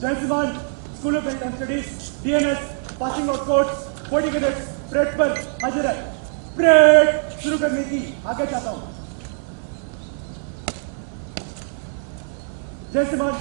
Gentlemen, School of Maritime Studies, DNS, passing out course, 40 cadets, parade पर हाजिर है। Parade शुरू करने की आगे चाहता हूँ। Gentlemen,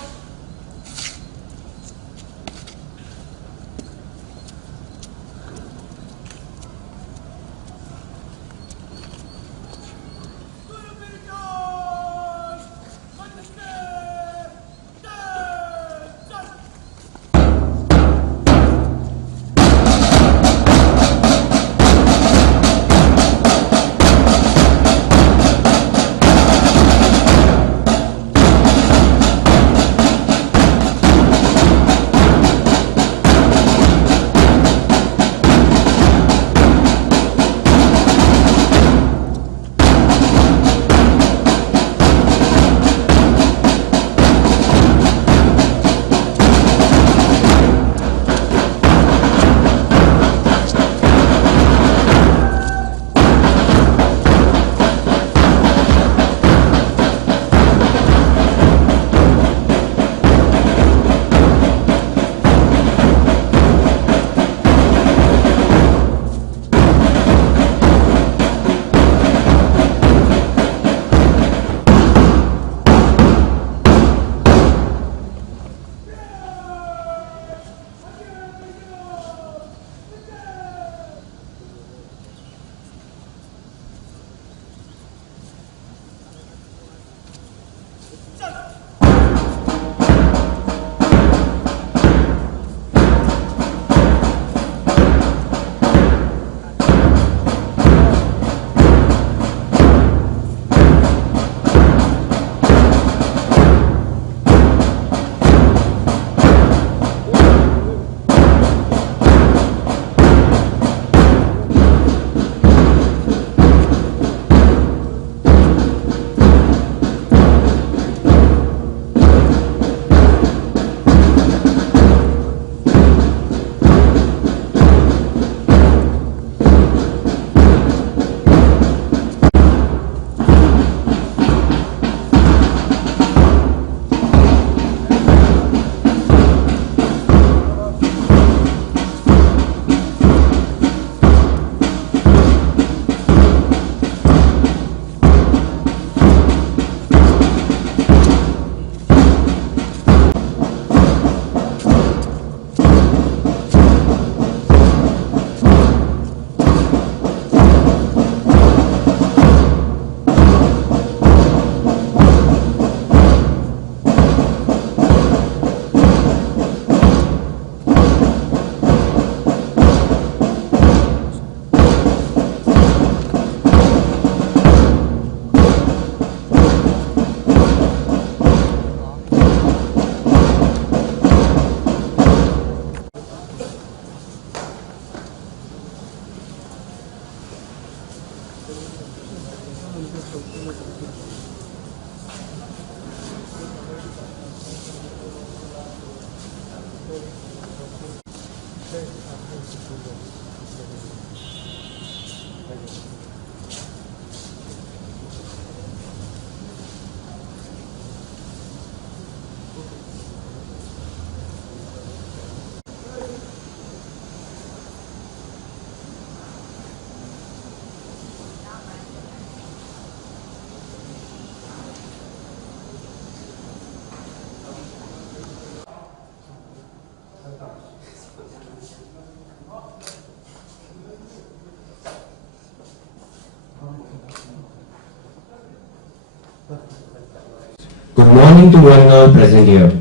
Good morning to one and all present here.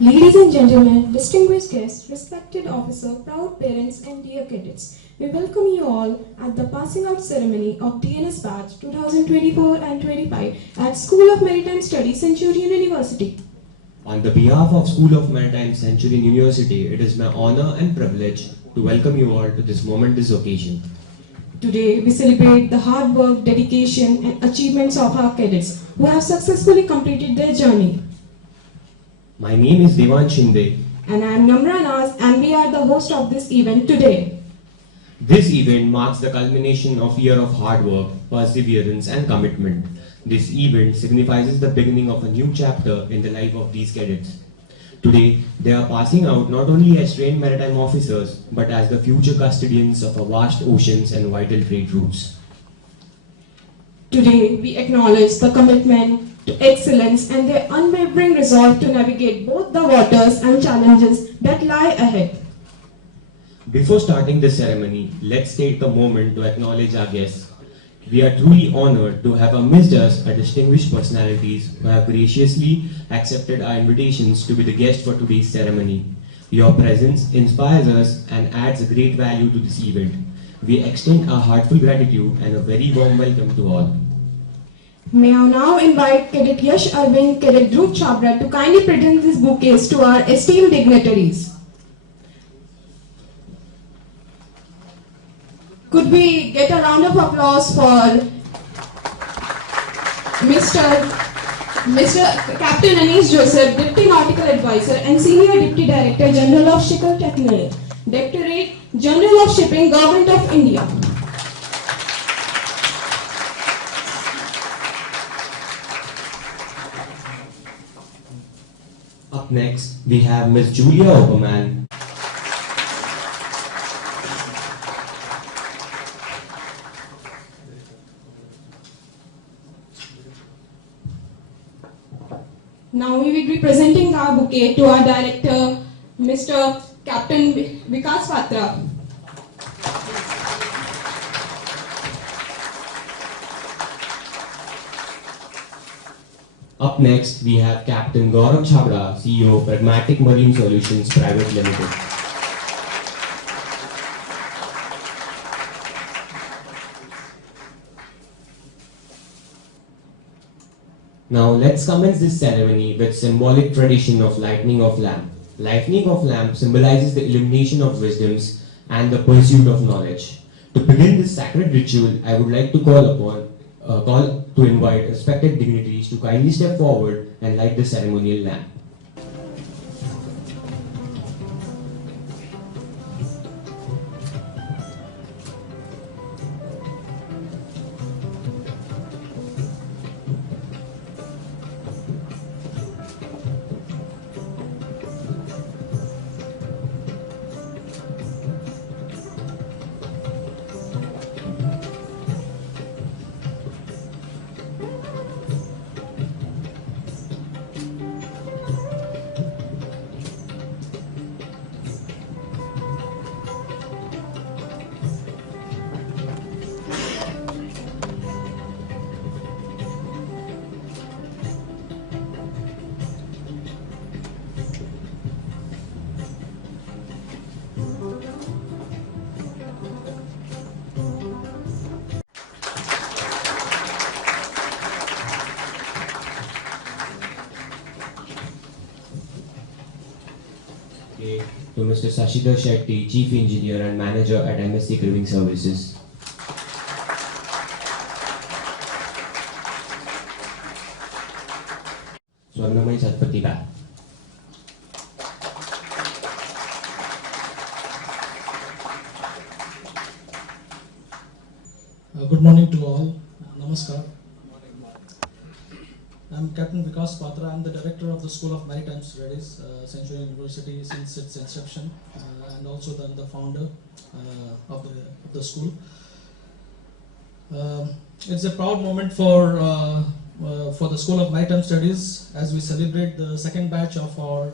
Ladies and gentlemen, distinguished guests, respected officer, proud parents and dear cadets, we welcome you all at the passing out ceremony of DNS batch 2024 and 25 at School of Maritime Studies, Centurion University. On the behalf of School of Maritime Centurion University, it is my honor and privilege to welcome you all to this momentous occasion. Today, we celebrate the hard work, dedication and achievements of our cadets who have successfully completed their journey. My name is Devan Shinde. And I am Namra Naz, and we are the host of this event today. This event marks the culmination of a year of hard work, perseverance and commitment. This event signifies the beginning of a new chapter in the life of these cadets. Today, they are passing out not only as trained maritime officers, but as the future custodians of our vast oceans and vital trade routes. Today, we acknowledge the commitment to excellence and their unwavering resolve to navigate both the waters and challenges that lie ahead. Before starting the ceremony, let's take a moment to acknowledge our guests. We are truly honored to have amidst us a distinguished personalities who have graciously accepted our invitations to be the guest for today's ceremony. Your presence inspires us and adds a great value to this event. We extend our heartfelt gratitude and a very warm welcome to all. May I now invite Cadet Yash Arvind, Cadet Dhruv Chabra to kindly present these bouquets to our esteemed dignitaries. Could we get a round of applause for Mr. Captain Anis Joseph, Deputy Nautical Advisor and Senior Deputy Director General of Shipping Technology, Directorate General of Shipping, Government of India. Up next, we have Ms. Julia Oberman. Now we will be presenting our bouquet to our Director, Mr. Captain Vikas Patra. Up next, we have Captain Gaurav Chabra, CEO, Pragmatic Marine Solutions Private Limited. Now let's commence this ceremony with symbolic tradition of lighting of lamp. Lighting of lamp symbolizes the illumination of wisdoms and the pursuit of knowledge. To begin this sacred ritual, I would like to call to invite respected dignitaries to kindly step forward and light the ceremonial lamp. To Mr. Sashidhar Shetty, Chief Engineer and Manager at MSC Crewing Services. Swarnamay Satpatila. Good morning to all. Namaskar. I'm Captain Vikas Patra. I'm the Director of the School of Maritime Studies, Century University, since its inception, and also the founder of the school. It's a proud moment for the School of Maritime Studies as we celebrate the second batch of our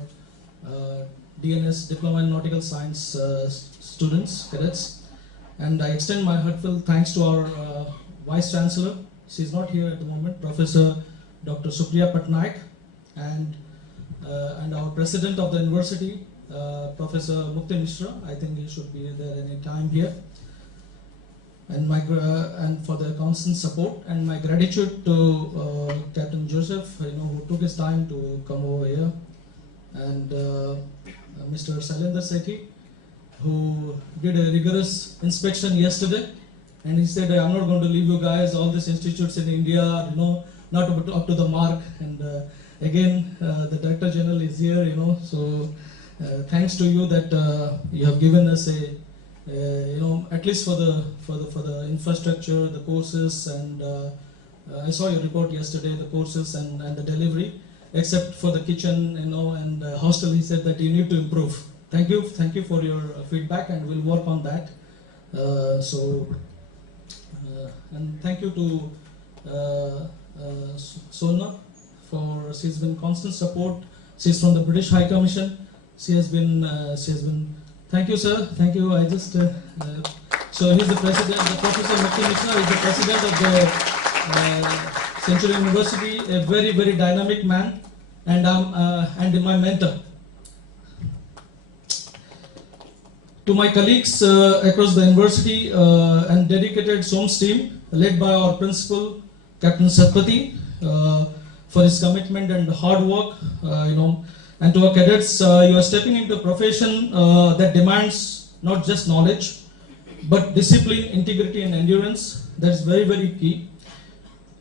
DNS Diploma in Nautical Science students, cadets. And I extend my heartfelt thanks to our Vice Chancellor. She's not here at the moment, Professor Dr. Supriya Patnaik, and our President of the University, Professor Mukti Mishra. I think he should be there any time here. And and for their constant support, and my gratitude to Captain Joseph, who took his time to come over here, and Mr. Sailendra Sethi, who did a rigorous inspection yesterday, and he said, "I'm not going to leave you guys. All these institutes in India, not up to the mark." And again, the Director General is here, so thanks to you that you have given us at least for the infrastructure, the courses, and I saw your report yesterday, the courses and the delivery. except for the kitchen, and hostel. He said that you need to improve. Thank you for your feedback, and we'll work on that. And thank you to Sona she's been constant support. She's from the British High Commission. She has been. Thank you, sir. Thank you. I just. So he's the president. The Professor Mukti Mishra is the president of the Central University. A very, very dynamic man, and my mentor. To my colleagues across the university and dedicated SOMS team, led by our principal, Captain Satpathy, for his commitment and hard work, and to our cadets, you are stepping into a profession that demands not just knowledge, but discipline, integrity, and endurance. That's very, very key.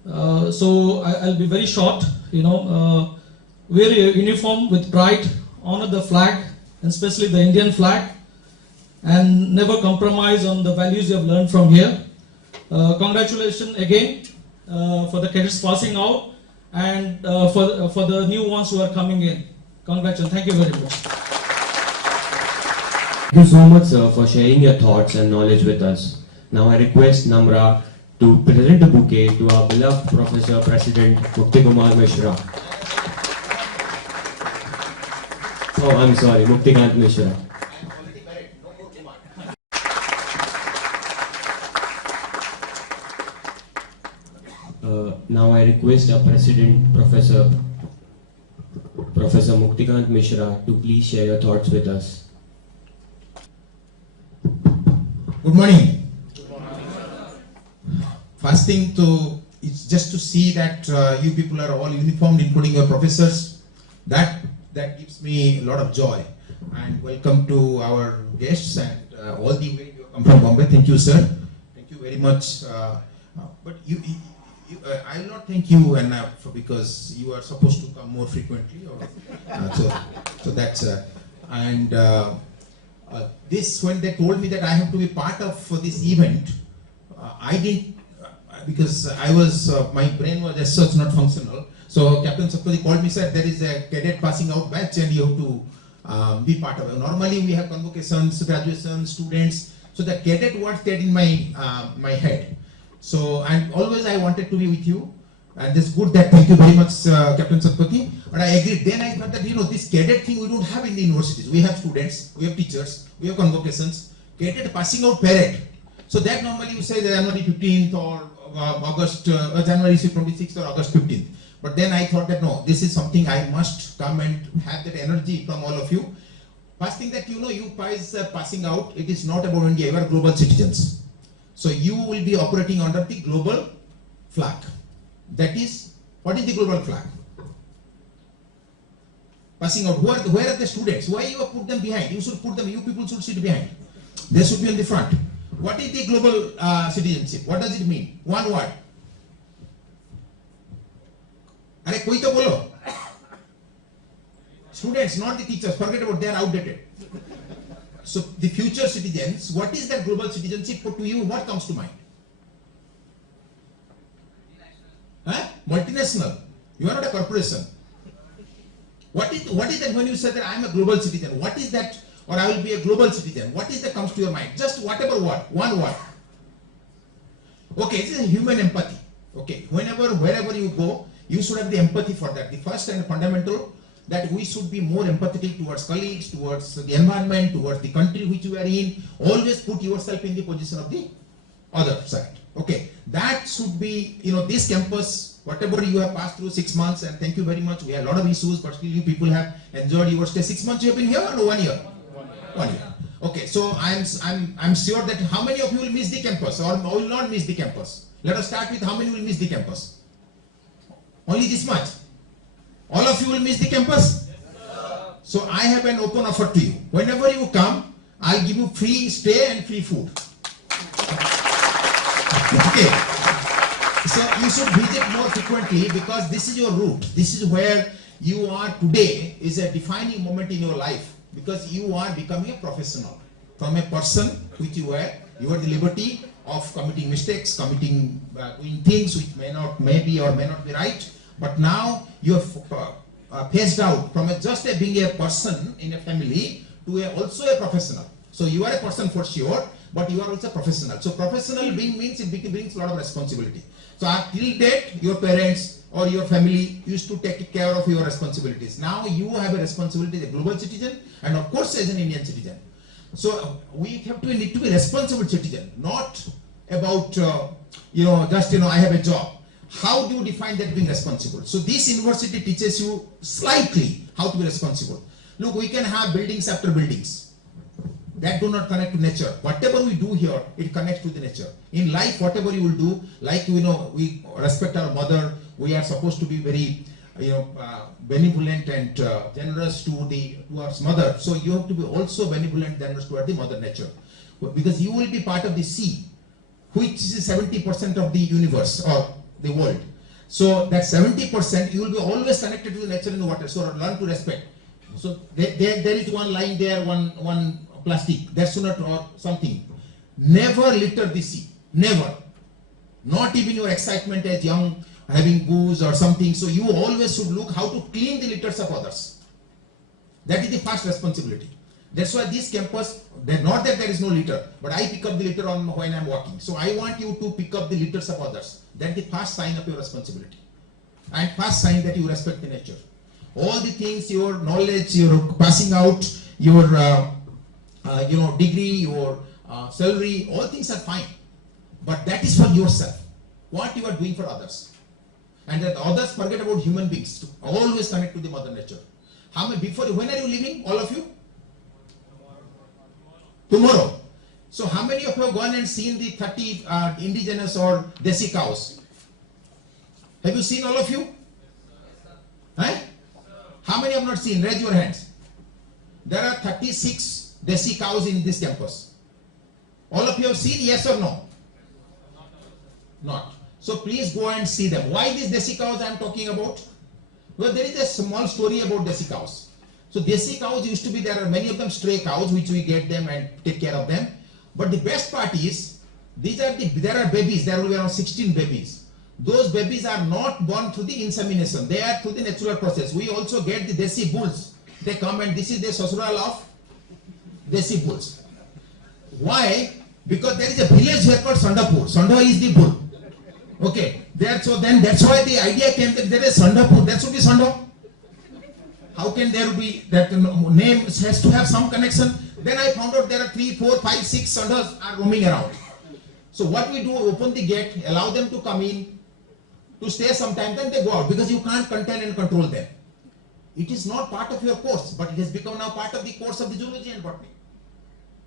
So I'll be very short. Wear a uniform with pride, honor the flag, and especially the Indian flag, and never compromise on the values you have learned from here. Congratulations again for the cadets passing out, and for the new ones who are coming in. Congratulations. Thank you very much. Thank you so much, sir, for sharing your thoughts and knowledge with us. Now I request Namra to present a bouquet to our beloved Professor President Mukti Kumar Mishra. Oh, I'm sorry, Muktikant Mishra. Now I request our President, Professor Muktikant Mishra, to please share your thoughts with us. Good morning. First thing it's just to see that you people are all uniformed, including your professors. That gives me a lot of joy. And welcome to our guests and all the way you come from Bombay. Thank you, sir. Thank you very much. But I will not thank you enough because you are supposed to come more frequently. So that's this, when they told me that I have to be part of this event, I didn't, because I was my brain was as such not functional. So Captain Sapati called me, said there is a cadet passing out batch and you have to be part of it. Normally we have convocations, graduations, students. So the cadet was there in my my head. So, and always I wanted to be with you, and it's good that, thank you very much, Captain Satpathy. But I agreed. Then I thought that, this cadet thing we don't have in the universities. We have students, we have teachers, we have convocations, cadet passing out parade. So that normally you say January 15th or January 26th or August 15th. But then I thought that no, this is something I must come and have that energy from all of you. First thing that you guys are passing out, it is not about India, you are global citizens. So you will be operating under the global flag. That is, what is the global flag? Passing out, where are the students? Why you have put them behind? You should put them, you people should sit behind. They should be on the front. What is the global citizenship? What does it mean? One word. Arey koi to bolo. Students, not the teachers, forget about, they are outdated. So the future citizens, what is that global citizenship? To you, what comes to mind? Multinational. You are not a corporation. What is that when you say that I am a global citizen? What is that, or I will be a global citizen? What is that comes to your mind? Just whatever word, one word. Okay, this is human empathy. Okay, wherever you go, you should have the empathy for that. The first and fundamental, that we should be more empathetic towards colleagues, towards the environment, towards the country which you are in. Always put yourself in the position of the other side. Okay, that should be, this campus, whatever you have passed through 6 months, and thank you very much. We had a lot of issues, but still you people have enjoyed your stay. 6 months you have been here, or 1 year? 1 year. Okay, so I'm sure that how many of you will miss the campus or will not miss the campus? Let us start with how many will miss the campus. Only this much. All of you will miss the campus? So I have an open offer to you. Whenever you come, I'll give you free stay and free food. Okay. So you should visit more frequently because this is your route. This is where you are today, is a defining moment in your life because you are becoming a professional. From a person which you are the liberty of committing mistakes, doing things which may be or may not be right. But now you have phased out from just being a person in a family to also a professional. So you are a person for sure, but you are also a professional. So professional being means it brings a lot of responsibility. So till date, your parents or your family used to take care of your responsibilities. Now you have a responsibility as a global citizen and of course as an Indian citizen. So we need to be responsible citizen, not about I have a job. How do you define that being responsible? So this university teaches you slightly how to be responsible. Look, we can have buildings after buildings that do not connect to nature. Whatever we do here, it connects to the nature. In life, whatever you will do, like we respect our mother. We are supposed to be very benevolent and generous towards mother. So you have to be also benevolent and generous towards the mother nature, because you will be part of the sea, which is 70% of the universe or the world. So that 70% you will be always connected to the nature and the water. So learn to respect. So there is one line there, one plastic. That's not or something. Never litter the sea. Never. Not even your excitement as young, having booze or something. So you always should look how to clean the litters of others. That is the first responsibility. That's why this campus, not that there is no litter, but I pick up the litter when I'm walking. So I want you to pick up the litters of others. That's the first sign of your responsibility. And first sign that you respect the nature. All the things, your knowledge, your passing out, your degree, your salary, all things are fine. But that is for yourself. What you are doing for others. And that others forget about human beings. To always connect to the mother nature. When are you leaving, all of you? Tomorrow. So how many of you have gone and seen the 30 indigenous or desi cows? Have you seen all of you? Yes, how many have not seen? Raise your hands. There are 36 desi cows in this campus. All of you have seen, yes or no? Not. So please go and see them. Why these desi cows I am talking about? Well, there is a small story about desi cows. So desi cows used to be, there are many of them stray cows which we get them and take care of them. But the best part is, there are babies, there will be around 16 babies. Those babies are not born through the insemination, they are through the natural process. We also get the desi bulls. They come and this is the sasural of desi bulls. Why? Because there is a village here called Sandapur. Sanda is the bull. Okay, so then that's why the idea came that there is Sandapur, that should be Sanda. How can there be, that name has to have some connection? Then I found out there are 3, 4, 5, 6 Sandas are roaming around. So what we do, open the gate, allow them to come in, to stay some time, then they go out, because you can't contain and control them. It is not part of your course, but it has become now part of the course of the zoology and botany.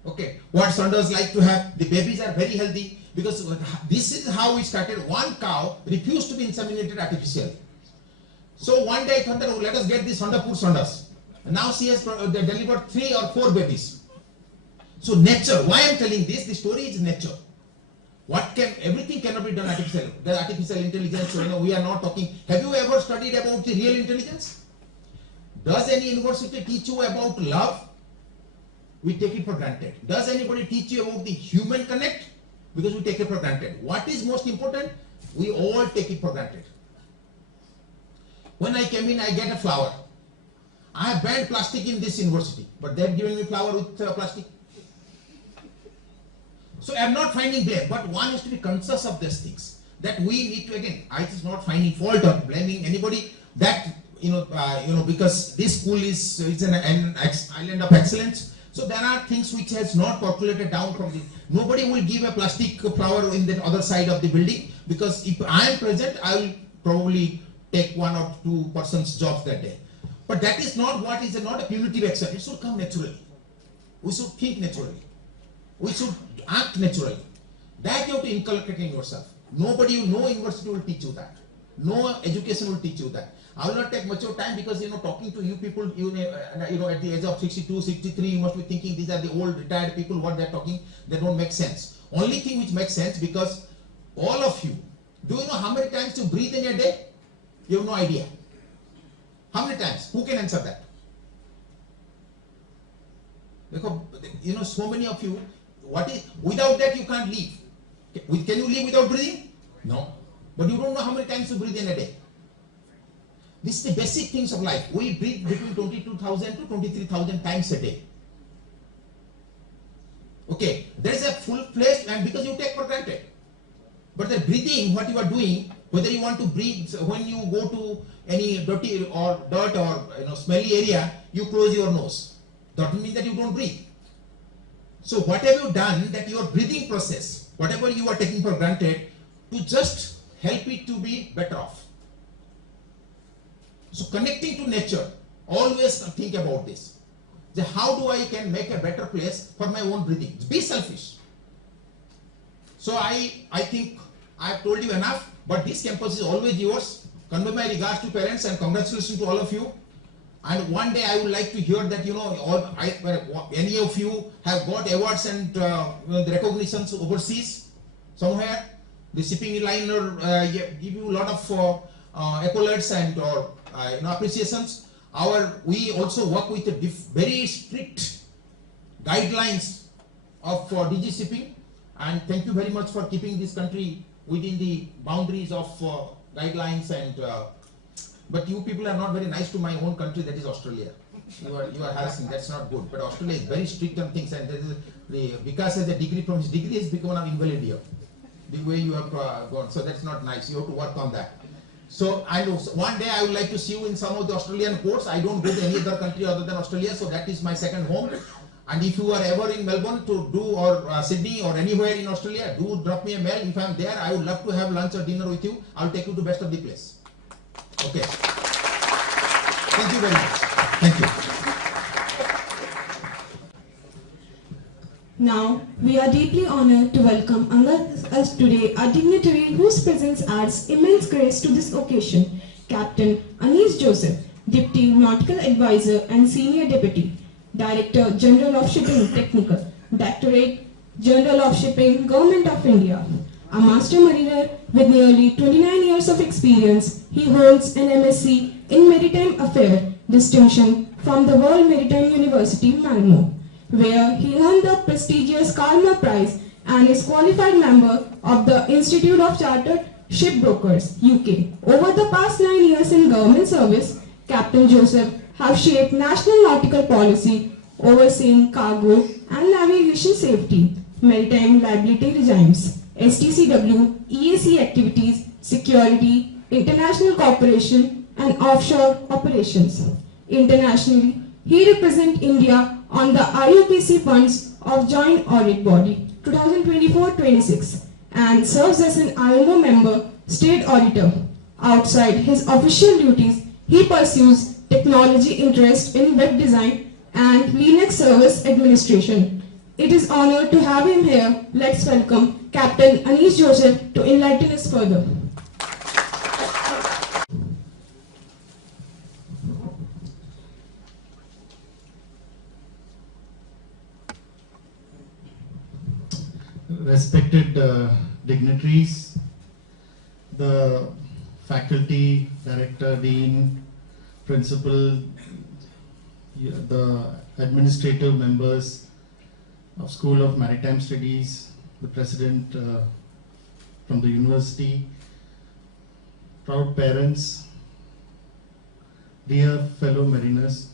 Okay, what Sandas like to have, the babies are very healthy, because this is how we started. One cow refused to be inseminated artificially. So one day I thought that let us get these Sandapur Sandas. And now she has delivered 3 or 4 babies. So nature, why I am telling this, the story is nature. Everything cannot be done artificially. The artificial intelligence, we are not talking. Have you ever studied about the real intelligence? Does any university teach you about love? We take it for granted. Does anybody teach you about the human connect? Because we take it for granted. What is most important? We all take it for granted. When I came in, I get a flower. I have banned plastic in this university, but they have given me flower with plastic. So I am not finding blame, but one has to be conscious of these things. That we need to, again, I is not finding fault or blaming anybody. That because this school is an island of excellence. So there are things which has not percolated down from the. Nobody will give a plastic flower in the other side of the building, because if I am present, I will probably take 1 or 2 persons' jobs that day. But that is not what is not a punitive action. It should come naturally. We should think naturally. We should act naturally. That you have to inculcate in yourself. No university will teach you that. No education will teach you that. I will not take much of time, because talking to you people, at the age of 62, 63, you must be thinking these are the old retired people. What they are talking, they don't make sense. Only thing which makes sense, because all of you, do you know how many times you breathe in a day? You have no idea. How many times? Who can answer that? Because, so many of you, without that you can't live. Can you live without breathing? No. But you don't know how many times you breathe in a day. This is the basic things of life. We breathe between 22,000 to 23,000 times a day. Okay, there is a full-fledged, and because you take for granted. But the breathing, what you are doing, whether you want to breathe, when you go to any dirty or dirt or smelly area, you close your nose. Doesn't mean that you don't breathe. So what have you done that your breathing process, whatever you are taking for granted, to just help it to be better off. So connecting to nature, always think about this. How do I can make a better place for my own breathing? Be selfish. So I think I have told you enough, but this campus is always yours. Convey my regards to parents and congratulations to all of you. And one day I would like to hear that any of you have got awards and the recognitions overseas somewhere. The shipping liner give you a lot of accolades and appreciations. We also work with very strict guidelines of DG shipping, and thank you very much for keeping this country within the boundaries of guidelines. And but you people are not very nice to my own country, that is Australia. You are harassing. That's not good. But Australia is very strict on things, and Vikas has a degree. From his degree has become an invalid here. The way you have gone, so that's not nice. You have to work on that. So I know one day I would like to see you in some of the Australian courts. I don't go to any other country other than Australia, so that is my second home. And if you are ever in Melbourne to do, or Sydney or anywhere in Australia, do drop me a mail. If I am there, I would love to have lunch or dinner with you. I will take you to best of the place. Okay. Thank you very much. Thank you. Now, we are deeply honored to welcome among us today a dignitary whose presence adds immense grace to this occasion, Captain Anish Joseph, Deputy Nautical Advisor and Senior Deputy, Director General of Shipping Technical, Directorate General of Shipping, Government of India. A Master Mariner with nearly 29 years of experience, he holds an MSc in Maritime Affairs distinction from the World Maritime University, Malmo, where he earned the prestigious Karma Prize and is qualified member of the Institute of Chartered Shipbrokers, UK. Over the past 9 years in government service, Captain Joseph have shaped national nautical policy, overseeing cargo and navigation safety, maritime liability regimes, STCW, EAC activities, security, international cooperation and offshore operations. Internationally, he represents India on the IUPC funds of Joint Audit Body 2024-26 and serves as an IMO member, State Auditor. Outside his official duties, he pursues technology interest in web design and Linux service administration. It is honored to have him here. Let's welcome Captain Anish Joseph to enlighten us further. Respected dignitaries, the faculty, director, dean, principal, the administrative members of School of Maritime Studies, the president from the university, proud parents, dear fellow mariners,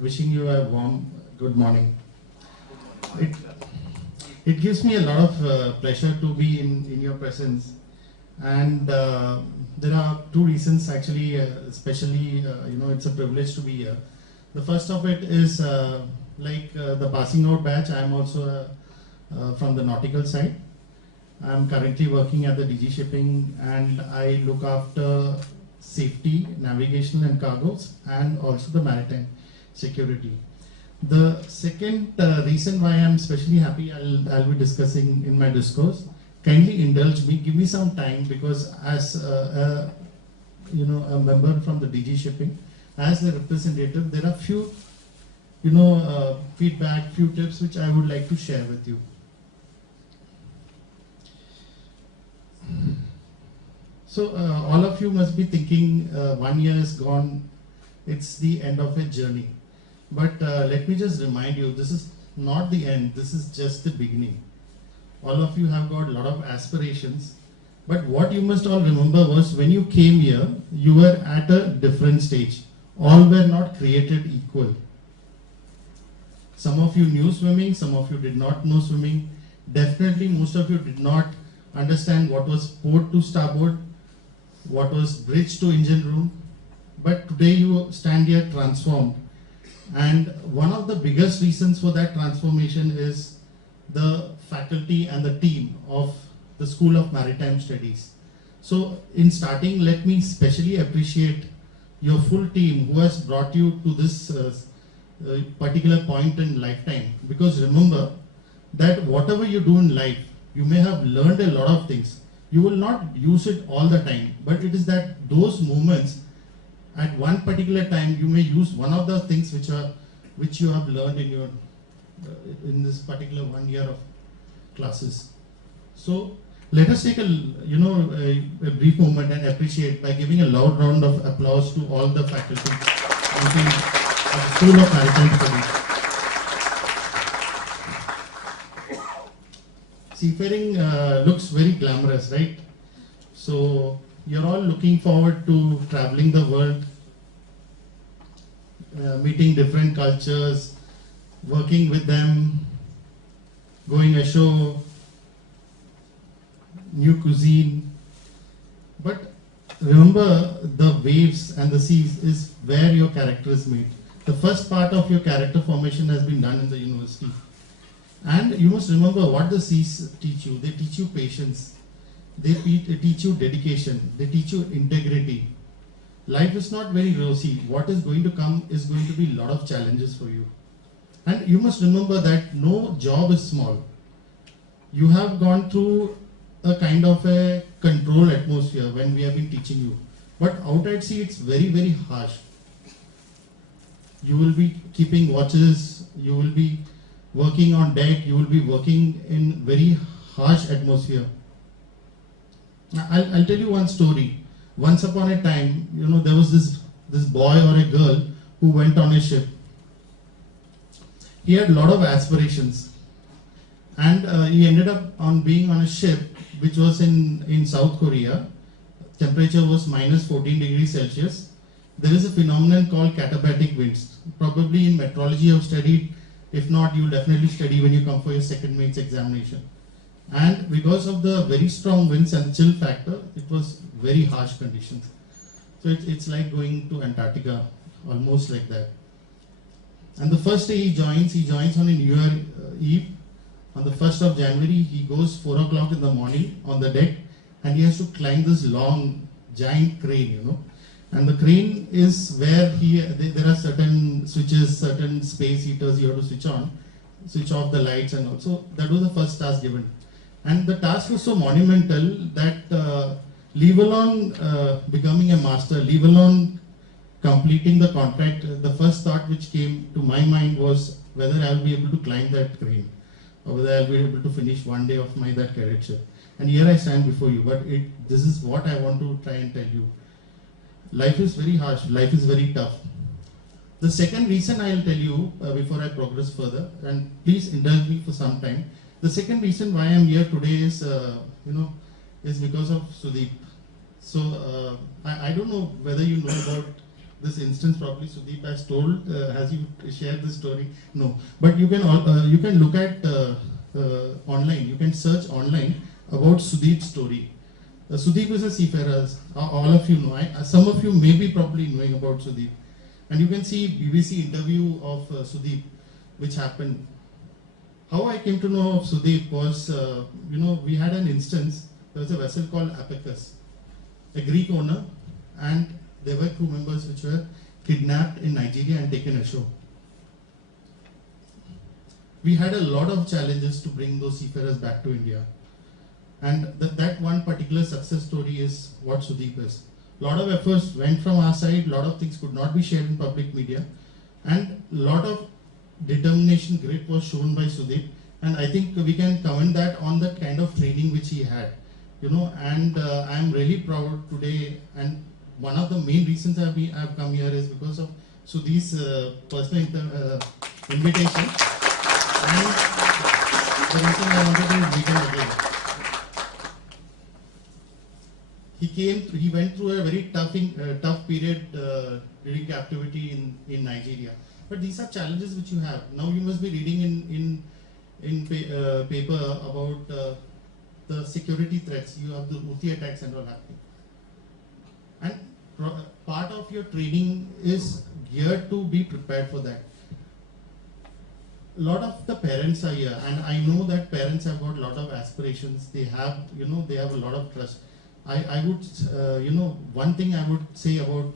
wishing you a warm good morning. It gives me a lot of pleasure to be in your presence, and there are two reasons actually, especially it's a privilege to be here. The first of it is the passing out batch. I am also from the nautical side. I am currently working at the DG Shipping, and I look after safety, navigation and cargoes, and also the maritime security. The second reason why I am especially happy, I'll be discussing in my discourse. Kindly indulge me, give me some time, because as a member from the DG Shipping, as the representative, there are few feedback, few tips which I would like to share with you. So all of you must be thinking 1 year is gone, it's the end of a journey. But let me just remind you, this is not the end, this is just the beginning. All of you have got a lot of aspirations, But what you must all remember was when you came here, you were at a different stage. All were not created equal. Some of you knew swimming, some of you did not know swimming. Definitely most of you did not understand what was port to starboard, what was bridge to engine room. But today you stand here transformed. And one of the biggest reasons for that transformation is the faculty and the team of the School of Maritime Studies. So in starting, let me specially appreciate your full team who has brought you to this particular point in lifetime. Because remember that whatever you do in life, you may have learned a lot of things. You will not use it all the time, but it is that those moments at one particular time you may use one of the things which you have learned in your in this particular 1 year of classes. So let us take a brief moment and appreciate by giving a loud round of applause to all the faculty of the School of Maritime Studies. Seafaring looks very glamorous, right? So you're all looking forward to traveling the world, meeting different cultures, working with them, going ashore, new cuisine. But remember, the waves and the seas is where your character is made. The first part of your character formation has been done in the university. And you must remember what the seas teach you. They teach you patience. They teach you dedication. They teach you integrity. Life is not very rosy. What is going to come is going to be a lot of challenges for you. And you must remember that no job is small. You have gone through a kind of a control atmosphere when we have been teaching you. But out at sea, it's very, very harsh. You will be keeping watches, you will be working on deck, you will be working in very harsh atmosphere. I'll tell you one story. Once upon a time, there was this boy or a girl who went on a ship. He had a lot of aspirations, and he ended up being on a ship which was in South Korea. Temperature was minus 14 degrees Celsius. There is a phenomenon called katabatic winds. Probably in meteorology you have studied. If not, you will definitely study when you come for your second mains examination. And because of the very strong winds and chill factor, it was very harsh conditions. So it's like going to Antarctica, almost like that. And the first day he joins on a New Year Eve. On the 1st of January, he goes 4 o'clock in the morning on the deck, and he has to climb this long, giant crane, And the crane is where there are certain switches, certain space heaters you have to switch off the lights and all. So that was the first task given. And the task was so monumental that leave alone becoming a master, leave alone completing the contract, the first thought which came to my mind was whether I will be able to climb that crane or whether I will be able to finish one day of that cadetship. And here I stand before you, but this is what I want to try and tell you. Life is very harsh, life is very tough. The second reason I will tell you before I progress further, and please indulge me for some time. The second reason why I am here today is, is because of Sudeep. So I don't know whether you know about this instance. Probably Sudeep has told, has you shared this story? No, but you can look at online. You can search online about Sudeep's story. Sudeep is a seafarer. All of you know. Some of you may be probably knowing about Sudeep. And you can see BBC interview of Sudeep, which happened. How I came to know of Sudeep was, we had an instance. There was a vessel called Apicus, a Greek owner, and there were crew members which were kidnapped in Nigeria and taken ashore. We had a lot of challenges to bring those seafarers back to India. And that one particular success story is what Sudeep is. A lot of efforts went from our side, a lot of things could not be shared in public media, and a lot of determination, grit was shown by Sudeep, and I think we can comment that on the kind of training which he had, and I am really proud today, and one of the main reasons I've come here is because of Sudeep's personal invitation, and the reason I wanted to meet him again. he went through a very tough period during captivity in Nigeria. But these are challenges which you have. Now you must be reading in paper about the security threats. You have the Houthi attacks and all happening. And part of your training is geared to be prepared for that. A lot of the parents are here, and I know that parents have got a lot of aspirations. They have, they have a lot of trust. I would, one thing I would say about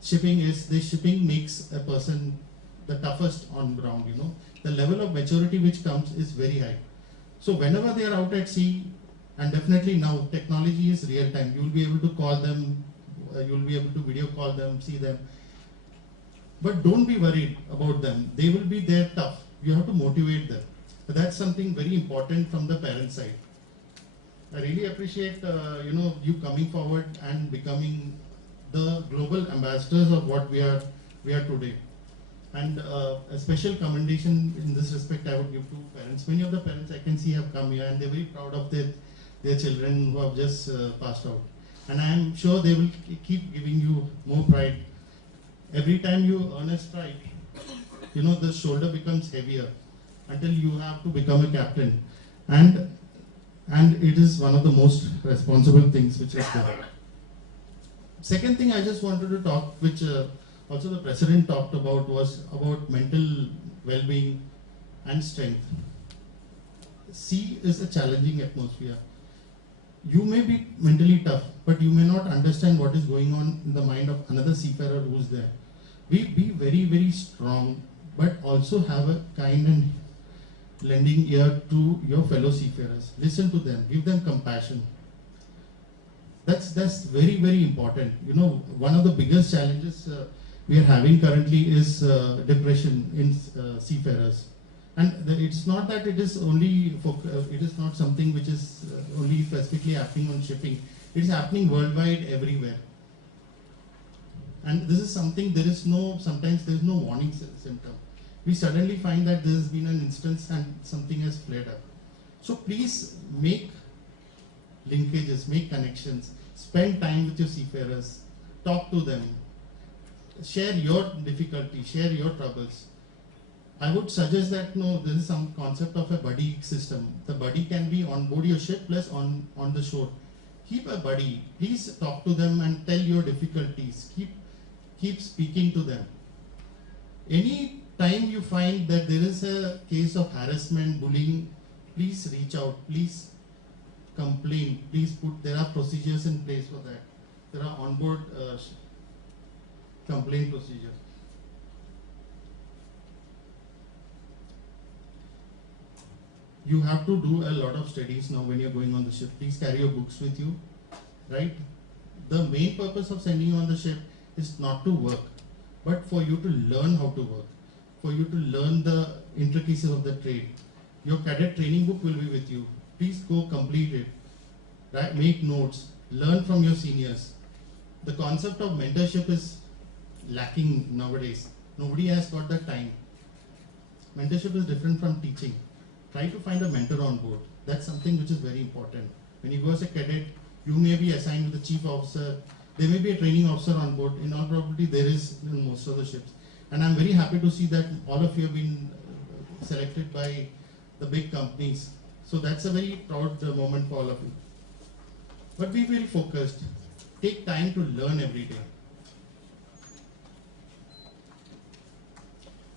shipping is the shipping makes a person the toughest on ground. The level of maturity which comes is very high. So whenever they are out at sea, and definitely now technology is real time, you will be able to call them, you will be able to video call them, see them. But don't be worried about them. They will be there tough. You have to motivate them. So that's something very important from the parent side. I really appreciate you coming forward and becoming the global ambassadors of what we are today. And a special commendation in this respect I would give to parents. Many of the parents I can see have come here and they're very proud of their children who have just passed out. And I am sure they will keep giving you more pride. Every time you earn a strike, the shoulder becomes heavier until you have to become a captain. And it is one of the most responsible things which is there. Second thing I just wanted to talk, which also the president talked about, was about mental well-being and strength. Sea is a challenging atmosphere. You may be mentally tough, but you may not understand what is going on in the mind of another seafarer who's there. Be very, very strong, but also have a kind and lending ear to your fellow seafarers. Listen to them, give them compassion. That's very, very important. One of the biggest challenges we are having currently is depression in seafarers. And it's not that it is only, it is not something which is only specifically happening on shipping. It's happening worldwide, everywhere. And this is something, sometimes there is no warning symptom. We suddenly find that there has been an instance and something has flared up. So please make linkages, make connections, spend time with your seafarers, talk to them, share your difficulty, share your troubles. I would suggest that there is some concept of a buddy system. The buddy can be on board your ship plus on the shore. Keep a buddy. Please talk to them and tell your difficulties. Keep speaking to them. Any time you find that there is a case of harassment, bullying, please reach out. Please complain. Please there are procedures in place for that. There are onboard complaint procedures. You have to do a lot of studies now when you're going on the ship. Please carry your books with you, right? The main purpose of sending you on the ship is not to work, but for you to learn how to work, for you to learn the intricacies of the trade. Your cadet training book will be with you. Please go complete it, right? Make notes, learn from your seniors. The concept of mentorship is lacking nowadays. Nobody has got the time. Mentorship is different from teaching. Try to find a mentor on board. That's something which is very important. When you go as a cadet, you may be assigned with the chief officer. There may be a training officer on board. In all probability, there is in most of the ships. And I'm very happy to see that all of you have been selected by the big companies. So that's a very proud moment for all of you. But be very focused. Take time to learn every day.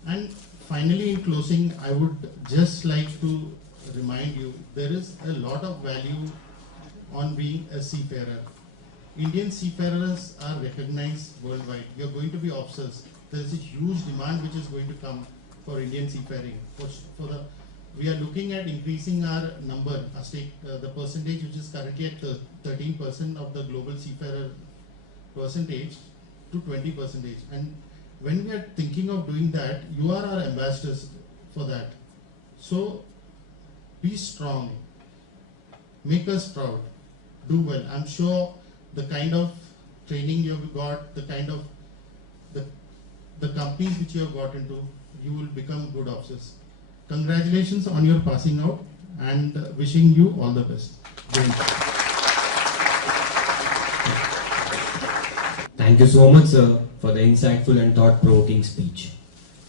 And finally, in closing, I would just like to remind you, there is a lot of value on being a seafarer. Indian seafarers are recognized worldwide. You're going to be officers. There is a huge demand which is going to come for Indian seafaring. We are looking at increasing our number, the percentage which is currently at 13% of the global seafarer percentage to 20%. And when we are thinking of doing that, you are our ambassadors for that. So be strong, make us proud, do well. I'm sure the kind of training you have got, the kind of the companies which you have got into, you will become good officers. Congratulations on your passing out and wishing you all the best. Thank you. Thank you so much, sir, for the insightful and thought-provoking speech.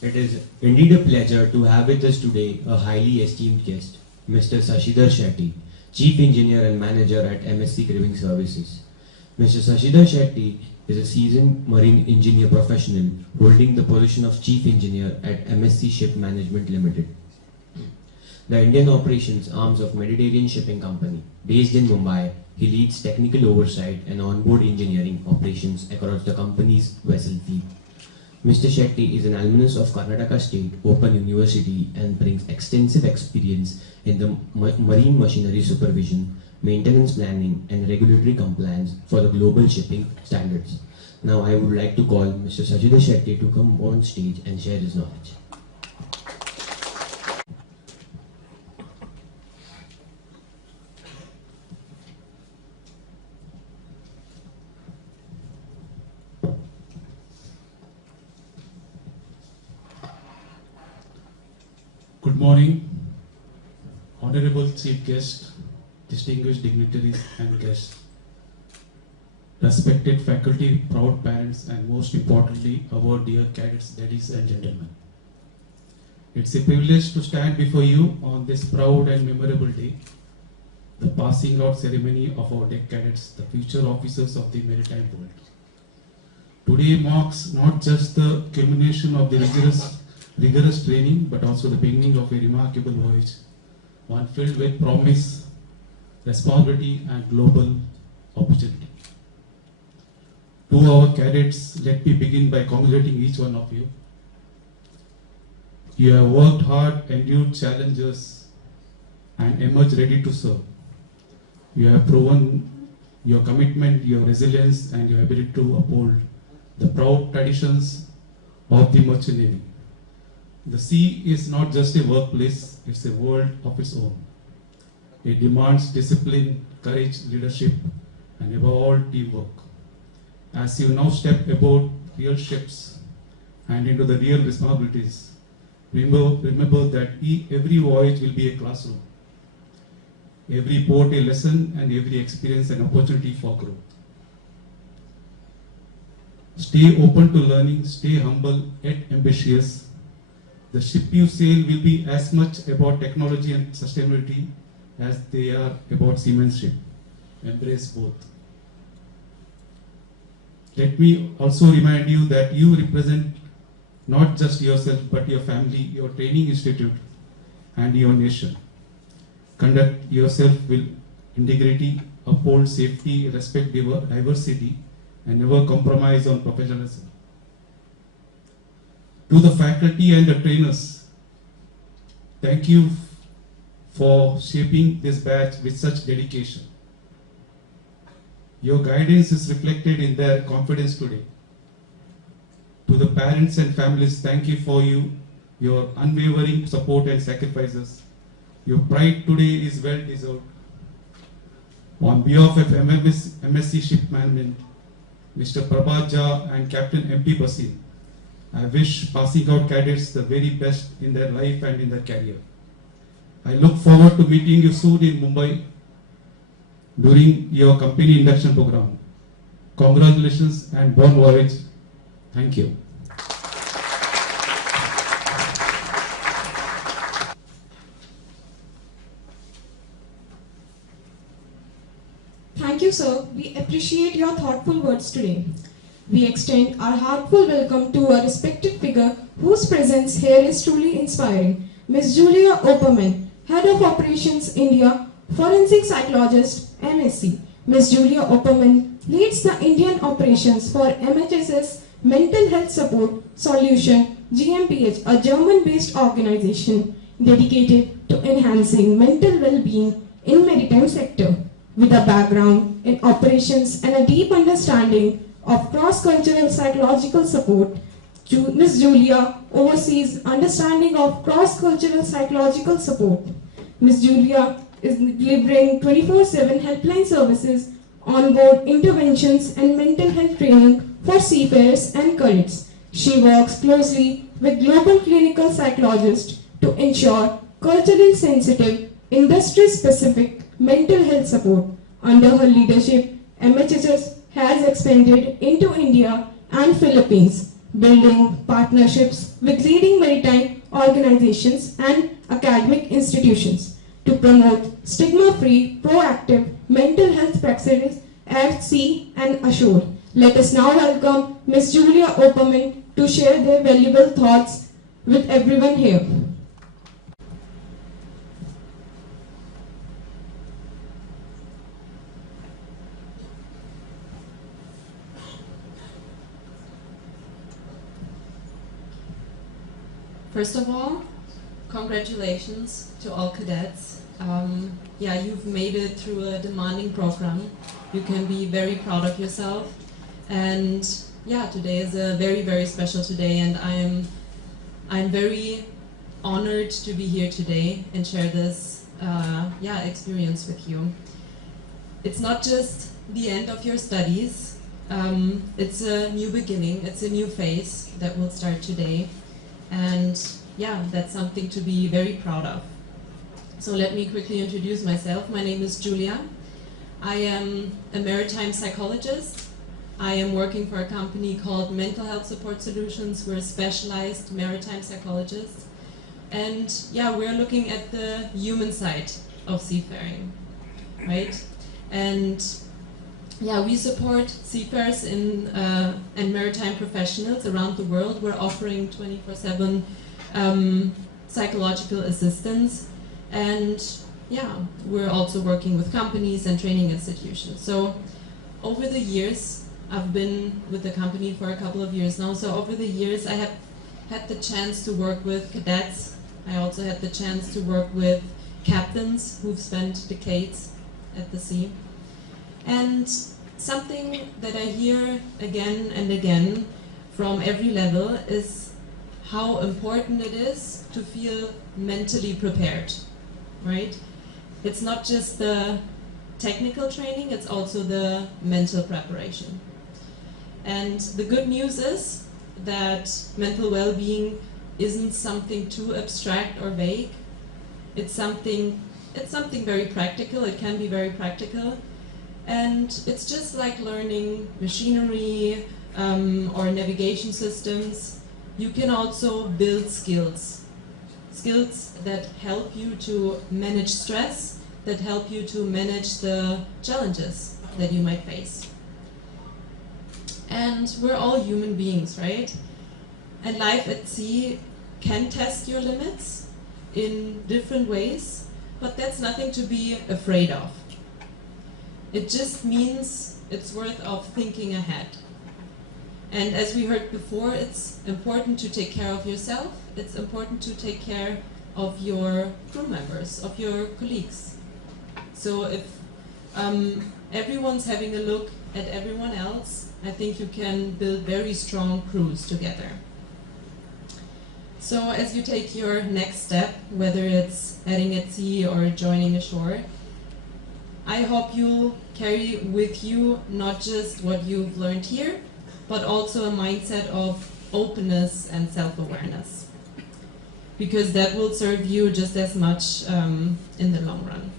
It is indeed a pleasure to have with us today a highly esteemed guest, Mr. Sashidhar Shetty, Chief Engineer and Manager at MSc Cribbing Services. Mr. Sashidhar Shetty is a seasoned marine engineer professional holding the position of Chief Engineer at MSc Ship Management Limited, the Indian operations arms of Mediterranean Shipping Company. Based in Mumbai, he leads technical oversight and onboard engineering operations across the company's vessel fleet. Mr. Shetty is an alumnus of Karnataka State Open University and brings extensive experience in the marine machinery supervision, maintenance planning and regulatory compliance for the global shipping standards. Now I would like to call Mr. Sashidhar Shetty to come on stage and share his knowledge. Good morning, Honorable Chief Guest, distinguished dignitaries and guests, respected faculty, proud parents, and most importantly, our dear cadets, ladies and gentlemen. It's a privilege to stand before you on this proud and memorable day, the passing out ceremony of our deck cadets, the future officers of the maritime world. Today marks not just the culmination of the rigorous training, but also the beginning of a remarkable voyage, one filled with promise, responsibility, and global opportunity. To our cadets, let me begin by congratulating each one of you. You have worked hard, endured challenges, and emerged ready to serve. You have proven your commitment, your resilience, and your ability to uphold the proud traditions of the Merchant Navy. The sea is not just a workplace, it's a world of its own. It demands discipline, courage, leadership, and above all, teamwork. As you now step aboard real ships and into the real responsibilities, remember that every voyage will be a classroom. Every port a lesson, and every experience an opportunity for growth. Stay open to learning, stay humble yet ambitious. The ship you sail will be as much about technology and sustainability as they are about seamanship. Embrace both. Let me also remind you that you represent not just yourself but your family, your training institute, and your nation. Conduct yourself with integrity, uphold safety, respect diversity, and never compromise on professionalism. To the faculty and the trainers, thank you for shaping this batch with such dedication. Your guidance is reflected in their confidence today. To the parents and families, thank you for your unwavering support and sacrifices. Your pride today is well deserved. On behalf of MSc Ship Management, Mr. Prabhat Jha and Captain M.P. Basin, I wish passing out cadets the very best in their life and in their career. I look forward to meeting you soon in Mumbai during your company induction program. Congratulations and bon voyage. Thank you. Thank you, sir. We appreciate your thoughtful words today. We extend our heartfelt welcome to a respected figure whose presence here is truly inspiring. Ms. Julia Opperman, Head of Operations India, Forensic Psychologist, MSc. Ms. Julia Opperman leads the Indian operations for MHS's Mental Health Support Solution, GmbH, a German-based organization dedicated to enhancing mental well-being in maritime sector. With a background in operations and a deep understanding of cross-cultural psychological support, Ms. Julia oversees understanding of cross-cultural psychological support. Ms. Julia is delivering 24/7 helpline services, onboard interventions and mental health training for seafarers and cadets. She works closely with global clinical psychologists to ensure culturally sensitive, industry-specific mental health support. Under her leadership, MHS has expanded into India and Philippines, building partnerships with leading maritime organizations and academic institutions to promote stigma-free, proactive mental health practices at sea and ashore. Let us now welcome Ms. Julia Opperman to share their valuable thoughts with everyone here. First of all, congratulations to all cadets. Yeah, you've made it through a demanding program. You can be very proud of yourself. And yeah, today is a very, very special day, and I'm very honored to be here today and share this experience with you. It's not just the end of your studies. It's a new beginning. It's a new phase that will start today. And yeah, that's something to be very proud of. So let me quickly introduce myself. My name is Julia. I am a maritime psychologist. I am working for a company called Mental Health Support Solutions. We're specialized maritime psychologists. And yeah, we're looking at the human side of seafaring, right? And yeah, we support seafarers and maritime professionals around the world. We're offering 24/7 psychological assistance, and yeah, we're also working with companies and training institutions. So over the years, I've been with the company for a couple of years now. So over the years, I have had the chance to work with cadets. I also had the chance to work with captains who've spent decades at the sea. And something that I hear again and again from every level is how important it is to feel mentally prepared, right? It's not just the technical training, it's also the mental preparation. And the good news is that mental well-being isn't something too abstract or vague. It's something very practical. It can be very practical. And it's just like learning machinery or navigation systems. You can also build skills that help you to manage stress, that help you to manage the challenges that you might face. And we're all human beings, right? And life at sea can test your limits in different ways, but that's nothing to be afraid of. It just means it's worth of thinking ahead. And as we heard before, it's important to take care of yourself. It's important to take care of your crew members, of your colleagues. So if everyone's having a look at everyone else, I think you can build very strong crews together. So as you take your next step, whether it's heading at sea or joining ashore, I hope you'll carry with you not just what you've learned here, but also a mindset of openness and self-awareness, because that will serve you just as much in the long run.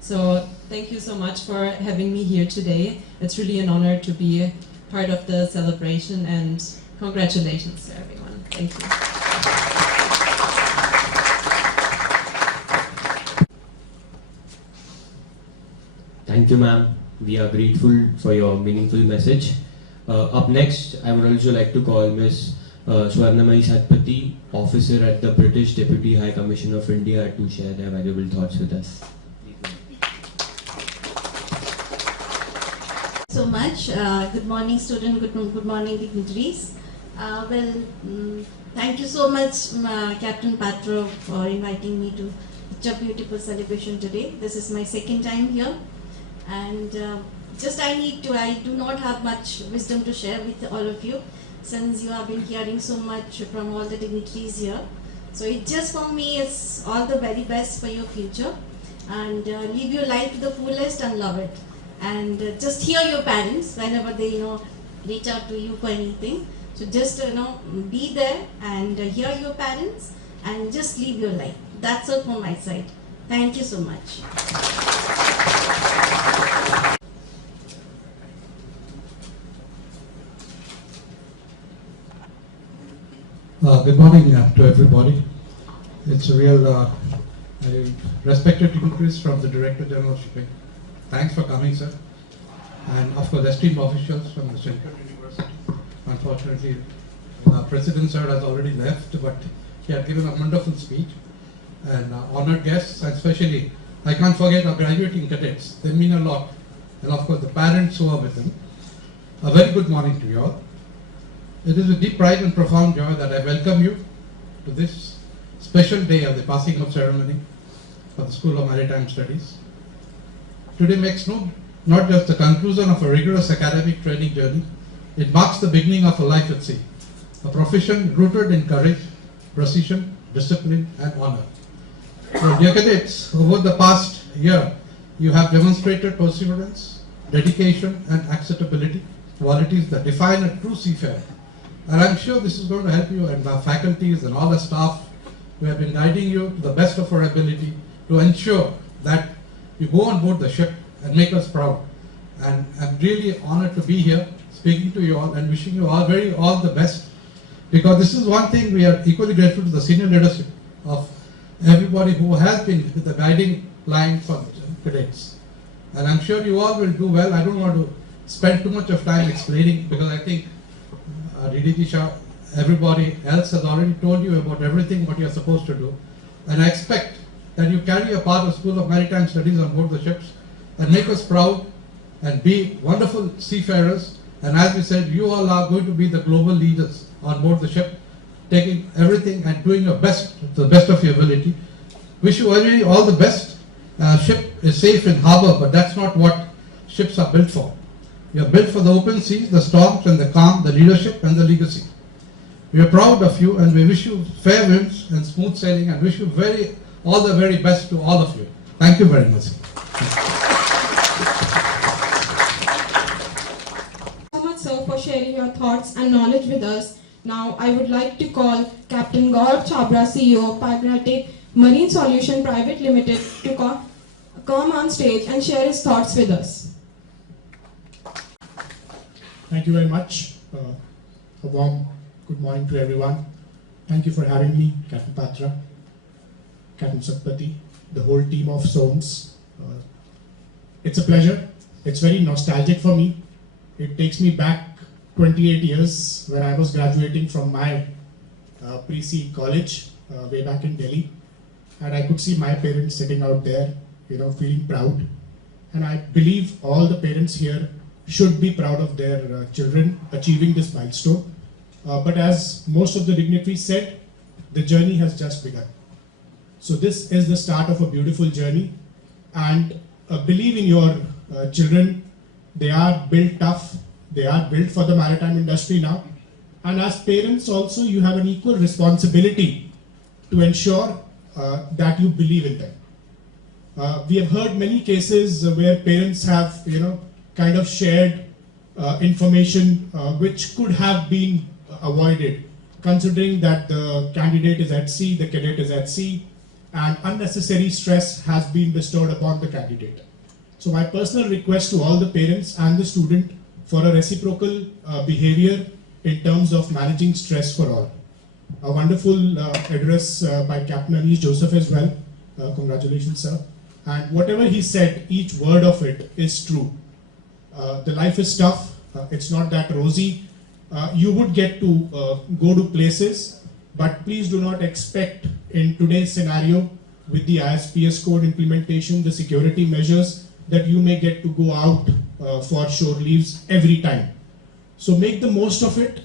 So thank you so much for having me here today. It's really an honor to be part of the celebration, and congratulations to everyone. Thank you. Thank you, ma'am. We are grateful for your meaningful message. Up next, I would also like to call Ms. Swarnamai Satpathy, officer at the British Deputy High Commission of India, to share their valuable thoughts with us. So much. Good morning, student. Good morning, dignitaries. Thank you so much, Captain Patro, for inviting me to such a beautiful celebration today. This is my second time here, and I do not have much wisdom to share with all of you, since you have been hearing so much from all the dignitaries here. So it just for me is all the very best for your future, and live your life to the fullest and love it. And just hear your parents whenever they reach out to you for anything. So just be there and hear your parents and just live your life. That's all from my side. Thank you so much. Good morning to everybody. It's a real respected increase from the Director General of Shipping. Thanks for coming, sir. And of course, esteemed officials from the Central University. Unfortunately, our President, sir, has already left, but he had given a wonderful speech. And honored guests, and especially, I can't forget our graduating cadets. They mean a lot. And of course, the parents who are with them. A very good morning to you all. It is with deep pride and profound joy that I welcome you to this special day of the passing out ceremony for the School of Maritime Studies. Today makes not just the conclusion of a rigorous academic training journey, it marks the beginning of a life at sea, a profession rooted in courage, precision, discipline, and honor. So, dear cadets, over the past year, you have demonstrated perseverance, dedication, and acceptability, qualities that define a true seafarer. And I'm sure this is going to help you and our faculties and all the staff who have been guiding you to the best of our ability to ensure that you go on board the ship and make us proud. And I'm really honored to be here speaking to you all and wishing you all the best, because this is one thing we are equally grateful to the senior leadership of everybody who has been with the guiding line for cadets. And I'm sure you all will do well. I don't want to spend too much of time explaining, because I think DDG Shah, everybody else has already told you about everything what you're supposed to do. And I expect that you carry a part of School of Maritime Studies on board the ships and make us proud and be wonderful seafarers. And as we said, you all are going to be the global leaders on board the ship, taking everything and doing your best, to the best of your ability. Wish you all the best. Ship is safe in harbor, but that's not what ships are built for. We are built for the open seas, the storms and the calm, the leadership and the legacy. We are proud of you, and we wish you fair winds and smooth sailing, and wish you all the very best to all of you. Thank you very much. So much, sir, for sharing your thoughts and knowledge with us. Now, I would like to call Captain Gaurav Chabra, CEO of Pragmatic Marine Solution Private Limited, to come on stage and share his thoughts with us. Thank you very much. A warm good morning to everyone. Thank you for having me, Captain Patra, Captain Satpathy, the whole team of SOMS. It's a pleasure. It's very nostalgic for me. It takes me back 28 years when I was graduating from my pre-C college way back in Delhi. And I could see my parents sitting out there, feeling proud. And I believe all the parents here should be proud of their children achieving this milestone. But as most of the dignitaries said, the journey has just begun. So this is the start of a beautiful journey, and believe in your children. They are built tough, they are built for the maritime industry now. And as parents also, you have an equal responsibility to ensure that you believe in them. We have heard many cases where parents have, kind of shared information which could have been avoided, considering that the candidate is at sea, the cadet is at sea, and unnecessary stress has been bestowed upon the candidate. So my personal request to all the parents and the student for a reciprocal behavior in terms of managing stress for all. A wonderful address by Captain Anish Joseph as well. Congratulations, sir. And whatever he said, each word of it is true. The life is tough, it's not that rosy. You would get to go to places, but please do not expect in today's scenario with the ISPS code implementation, the security measures, that you may get to go out for shore leaves every time. So make the most of it,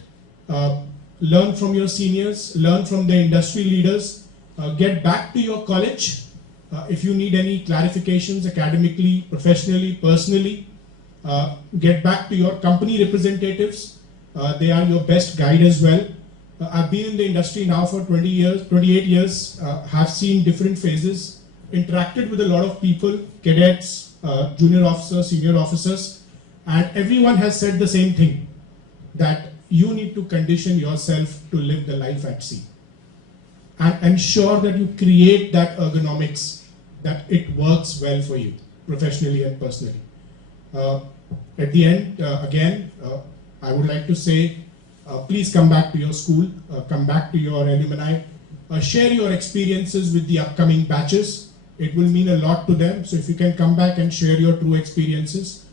learn from your seniors, learn from the industry leaders, get back to your college. If you need any clarifications academically, professionally, personally, get back to your company representatives. They are your best guide as well. I've been in the industry now for 28 years, have seen different phases, interacted with a lot of people, cadets, junior officers, senior officers, and everyone has said the same thing, that you need to condition yourself to live the life at sea and ensure that you create that ergonomics, that it works well for you professionally and personally. At the end, again, I would like to say please come back to your school, come back to your alumni, share your experiences with the upcoming batches. It will mean a lot to them. So if you can come back and share your true experiences,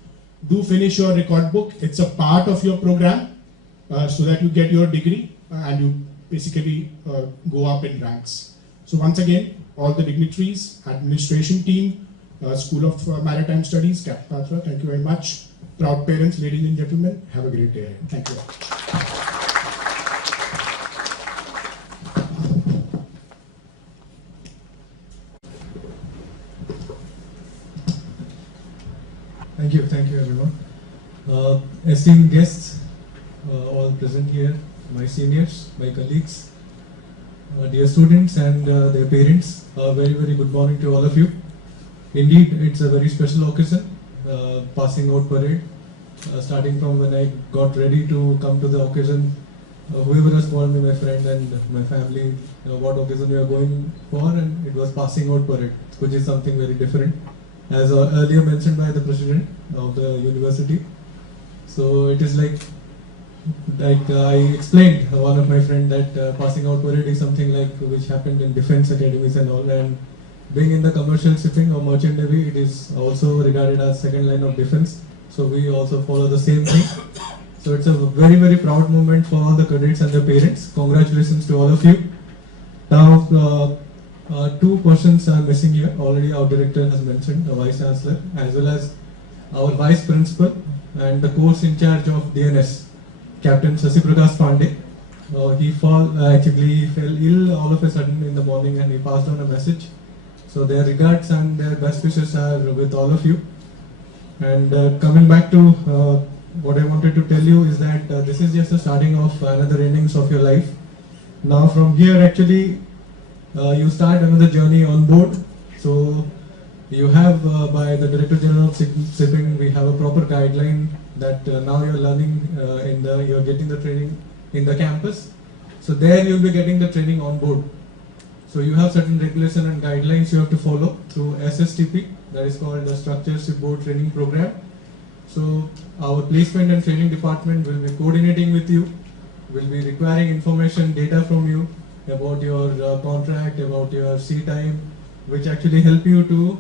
do finish your record book. It's a part of your program so that you get your degree and you basically go up in ranks. So once again, all the dignitaries, administration team, School of Maritime Studies, Captain Patra, thank you very much. Proud parents, ladies and gentlemen, have a great day. Thank you all. Thank you everyone. Esteemed guests, all present here, my seniors, my colleagues, dear students and their parents, a very good morning to all of you. Indeed, it's a very special occasion, passing out parade. Starting from when I got ready to come to the occasion, whoever has called me, my friend and my family, what occasion we are going for, and it was passing out parade, which is something very different, as earlier mentioned by the president of the university. So it is like I explained one of my friend that passing out parade is something like which happened in defense academies and all, and being in the commercial shipping or merchant navy, it is also regarded as second line of defense. So we also follow the same thing. So it's a very proud moment for all the cadets and their parents. Congratulations to all of you. Now, two persons are missing here. Already our director has mentioned, the vice chancellor, as well as our vice principal and the course in charge of DNS, Captain Sasi Prakash Pandey. He fell ill all of a sudden in the morning, and he passed on a message. So their regards and their best wishes are with all of you. And coming back to what I wanted to tell you is that this is just the starting of another innings of your life. Now from here actually you start another journey on board. So you have by the Director General of Shipping, we have a proper guideline that now you're learning you're getting the training in the campus. So there you'll be getting the training on board. So you have certain regulations and guidelines you have to follow through SSTP, that is called the Structured Shipboard Training Program. So our placement and training department will be coordinating with you, will be requiring information, data from you about your contract, about your sea time, which actually help you to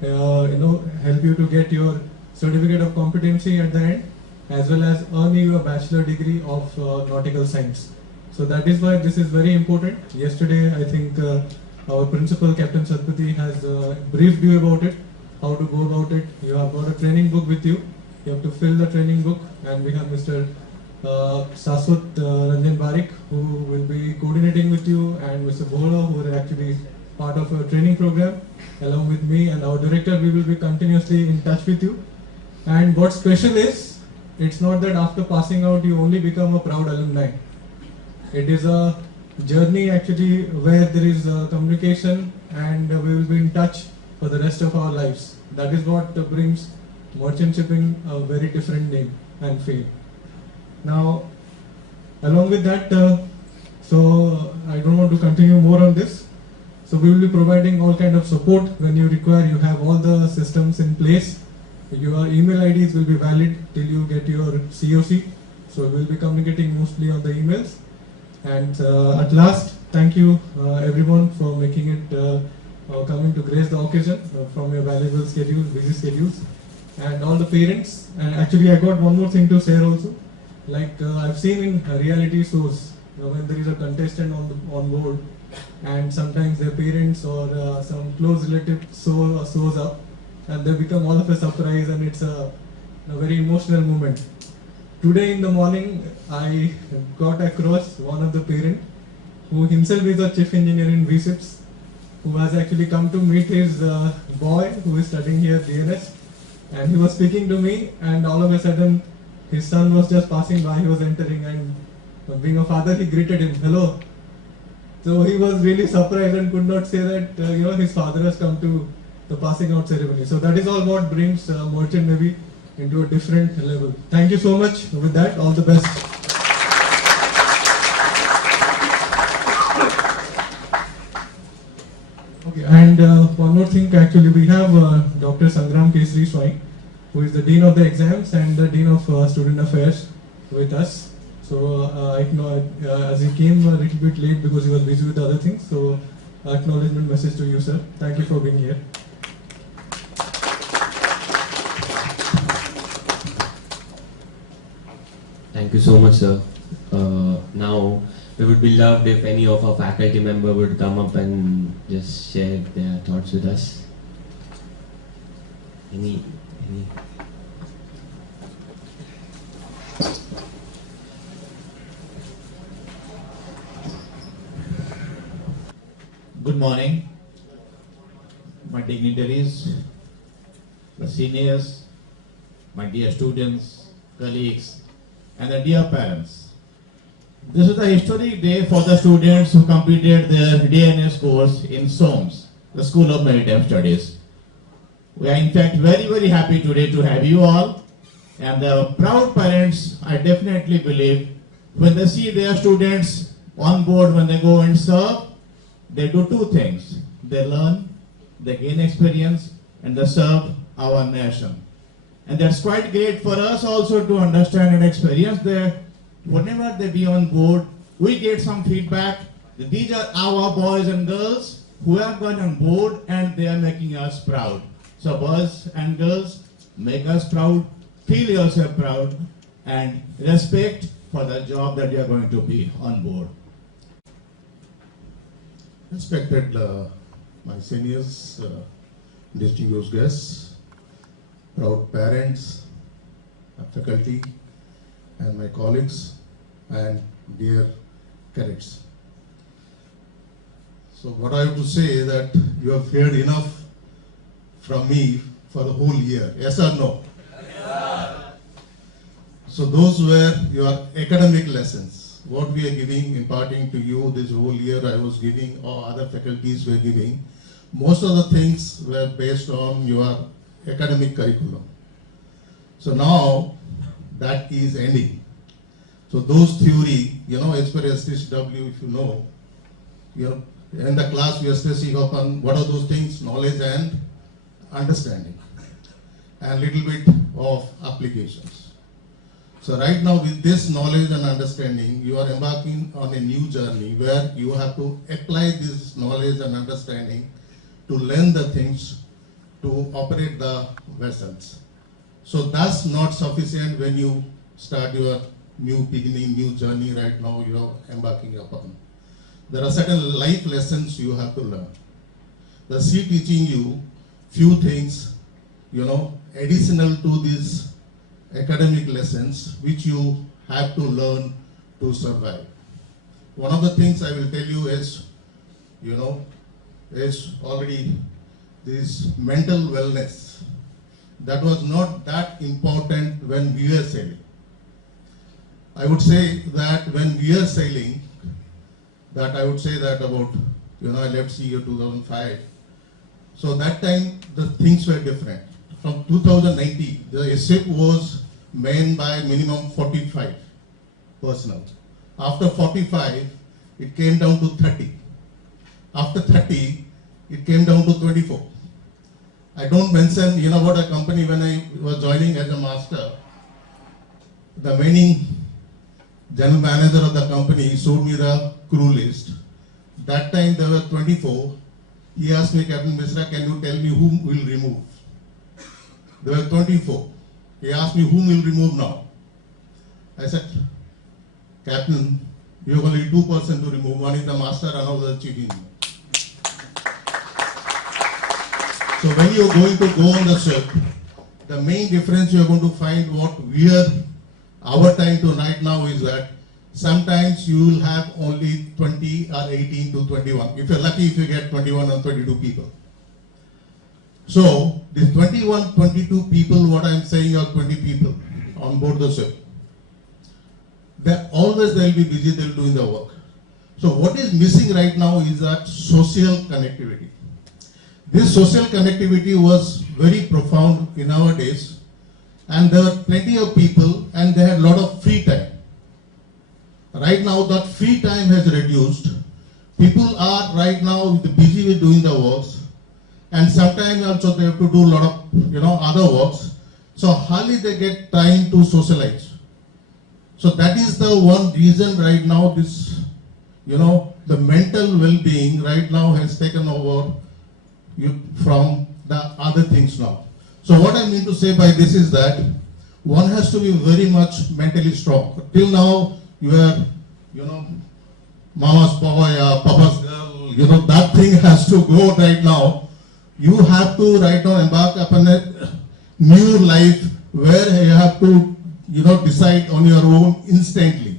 help you to get your certificate of competency at the end, as well as earning your bachelor degree of nautical science. So that is why this is very important. Yesterday, I think our principal, Captain Satpathy, has briefed you about it, how to go about it. You have got a training book with you. You have to fill the training book, and we have Mr. Saswat Ranjan Barik, who will be coordinating with you, and Mr. Bohla, who are actually part of a training program. Along with me and our director, we will be continuously in touch with you. And what's special is, it's not that after passing out you only become a proud alumni. It is a journey actually where there is communication, and we will be in touch for the rest of our lives. That is what brings merchant shipping a very different name and feel. Now, along with that, so I don't want to continue more on this. So we will be providing all kind of support when you require. You have all the systems in place. Your email IDs will be valid till you get your COC. So we will be communicating mostly on the emails. And at last, thank you everyone for making it coming to grace the occasion from your valuable schedules, busy schedules, and all the parents. And actually, I got one more thing to share also. Like I've seen in reality shows, when there is a contestant on board, and sometimes their parents or some close relative shows up, and they become all of a surprise, and it's a very emotional moment. Today in the morning, I got across one of the parents who himself is a chief engineer in V-Ships, who has actually come to meet his boy who is studying here at DNS, and he was speaking to me, and all of a sudden his son was just passing by, he was entering, and being a father, he greeted him, hello. So he was really surprised and could not say that his father has come to the passing out ceremony. So that is all what brings Merchant Navy into a different level. Thank you so much. With that, all the best. Okay, and one more thing, actually we have Dr. Sangram Kesri Swai, who is the Dean of the Exams and the Dean of Student Affairs with us. So So I know as he came a little bit late because he was busy with other things. So acknowledgement message to you, sir. Thank you for being here. Thank you so much, sir. Now, we would be loved if any of our faculty member would come up and just share their thoughts with us. Any? Good morning, my dignitaries, the seniors, my dear students, colleagues, and the dear parents. This is a historic day for the students who completed their DNS course in SOMS, the School of Maritime Studies. We are in fact very happy today to have you all, and the proud parents, I definitely believe, when they see their students on board, when they go and serve, they do two things. They learn, they gain experience, and they serve our nation. And that's quite great for us also to understand and experience that whenever they be on board, we get some feedback that these are our boys and girls who have gone on board and they are making us proud. So boys and girls, make us proud, feel yourself proud, and respect for the job that you are going to be on board. Respected my seniors, distinguished guests, proud parents, faculty, and my colleagues, and dear cadets. So what I have to say is that you have heard enough from me for the whole year, yes or no? So those were your academic lessons. What we are giving, imparting to you this whole year I was giving, or other faculties were giving. Most of the things were based on your academic curriculum. So now that is ending. So those theory, as per STW, if you know, in the class we are stressing upon what are those things, knowledge and understanding, and little bit of applications. So right now with this knowledge and understanding, you are embarking on a new journey where you have to apply this knowledge and understanding to learn the things, to operate the vessels. So that's not sufficient when you start your new beginning, new journey right now you are embarking upon. There are certain life lessons you have to learn. The sea teaching you few things, additional to these academic lessons which you have to learn to survive. One of the things I will tell you is, is already this mental wellness. That was not that important when we were sailing. I would say that when we are sailing, that I would say that about, I left sea year 2005. So that time the things were different. From 2019, the ship was manned by minimum 45 personnel. After 45, it came down to 30. After 30, it came down to 24. I don't mention, what a company when I was joining as a master, the manning general manager of the company showed me the crew list. That time there were 24. He asked me, Captain Misra, can you tell me whom will remove? There were 24. He asked me, whom will remove now? I said, Captain, you have only 2 persons to remove. One is the master, another the chief engineer. So when you are going to go on the ship, the main difference you are going to find what our time to right now is that sometimes you will have only 20 or 18 to 21. If you're lucky, if you get 21 or 22 people. So the 21, 22 people, what I'm saying are 20 people on board the ship. They'll be busy, they'll doing the work. So what is missing right now is that social connectivity. This social connectivity was very profound in our days, and there were plenty of people and they had a lot of free time. Right now that free time has reduced. People are right now busy with doing the works, and sometimes also they have to do a lot of other works. So hardly they get time to socialize. So that is the one reason right now this, the mental well-being right now has taken over from the other things now. So what I mean to say by this is that one has to be very much mentally strong. Till now, you are, mama's boy, papa's girl, that thing has to go right now. You have to right now embark upon a new life where you have to, decide on your own instantly.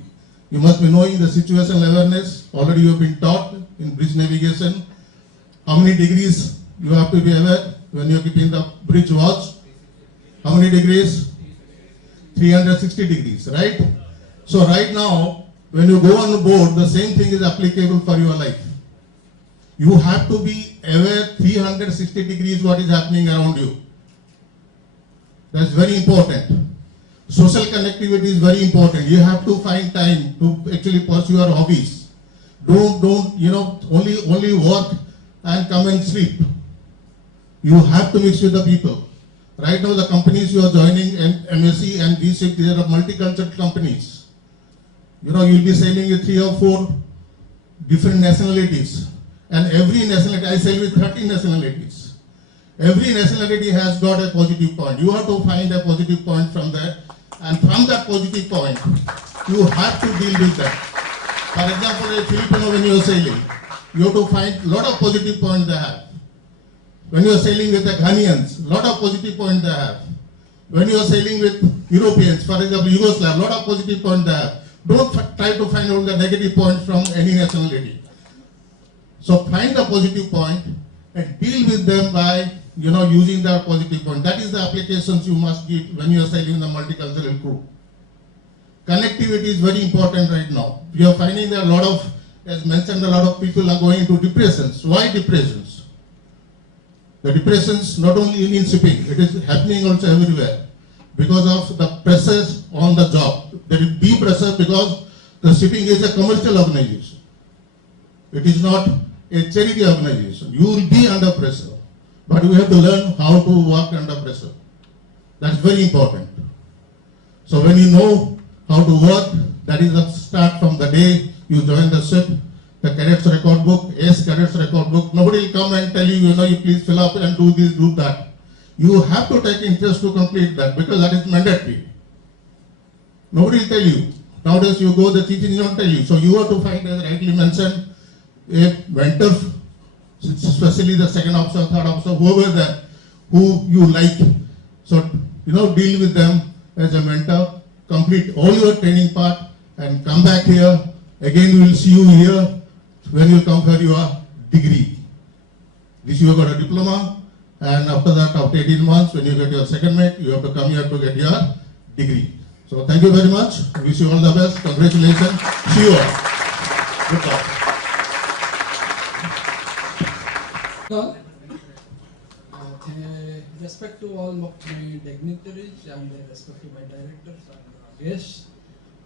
You must be knowing the situational awareness. Already you have been taught in bridge navigation. How many degrees you have to be aware when you are keeping the bridge watch? How many degrees? 360 degrees, right? So right now, when you go on board, the same thing is applicable for your life. You have to be aware 360 degrees what is happening around you. That's very important. Social connectivity is very important. You have to find time to actually pursue your hobbies. Don't only work and come and sleep. You have to mix with the people. Right now, the companies you are joining, MSc and BSc, there are multicultural companies. You'll be sailing with 3 or 4 different nationalities. And every nationality, I sail with 30 nationalities. Every nationality has got a positive point. You have to find a positive point from that. And from that positive point, you have to deal with that. For example, a Filipino, when you are sailing, you have to find a lot of positive points they have. When you are sailing with the Ghanaians, a lot of positive points they have. When you are sailing with Europeans, for example, Yugoslavs, a lot of positive points they have. Don't try to find all the negative points from any nationality. So find the positive point and deal with them by using that positive point. That is the applications you must give when you are sailing in the multicultural crew. Connectivity is very important right now. We are finding that as mentioned, a lot of people are going into depressions. Why depressions? The depressions not only in shipping, it is happening also everywhere because of the pressures on the job. There will be pressure because the shipping is a commercial organization. It is not a charity organization. You will be under pressure. But we have to learn how to work under pressure. That's very important. So when you know how to work, that is the start from the day you join the ship. The cadet's record book, cadet's record book. Nobody will come and tell you, you please fill up and do this, do that. You have to take interest to complete that because that is mandatory. Nobody will tell you. Nowadays you go, the chief engineer will tell you. So you have to find, as rightly mentioned, a mentor, especially the second officer, third officer, whoever that, who you like. So, deal with them as a mentor, complete all your training part and come back here. Again, we will see you here when you come for your degree. This you have got a diploma and after that, after 18 months, when you get your second mate, you have to come here to get your degree. So thank you very much. Wish you all the best. Congratulations. See you all. Good luck. Respect to all of my dignitaries and respect to my directors and guests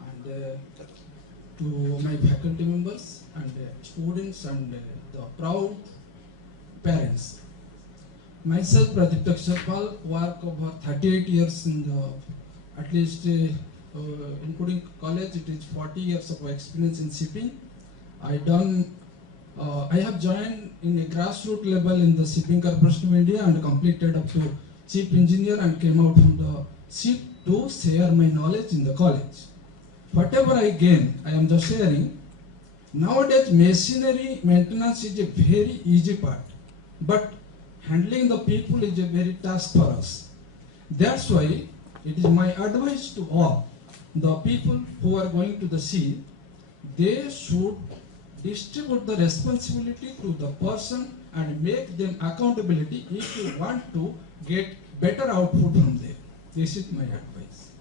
and to my faculty members and students and the proud parents. Myself, Pradeep Taksharpal, work over 38 years in the, at least including college, it is 40 years of experience in shipping. I have joined in a grassroots level in the Shipping Corporation of India and completed up to chief engineer and came out from the ship to share my knowledge in the college. Whatever I gain, I am just sharing. Nowadays, machinery maintenance is a very easy part, but handling the people is a very task for us. That's why it is my advice to all the people who are going to the sea, they should distribute the responsibility to the person and make them accountability if you want to get better output from them. This is my advice.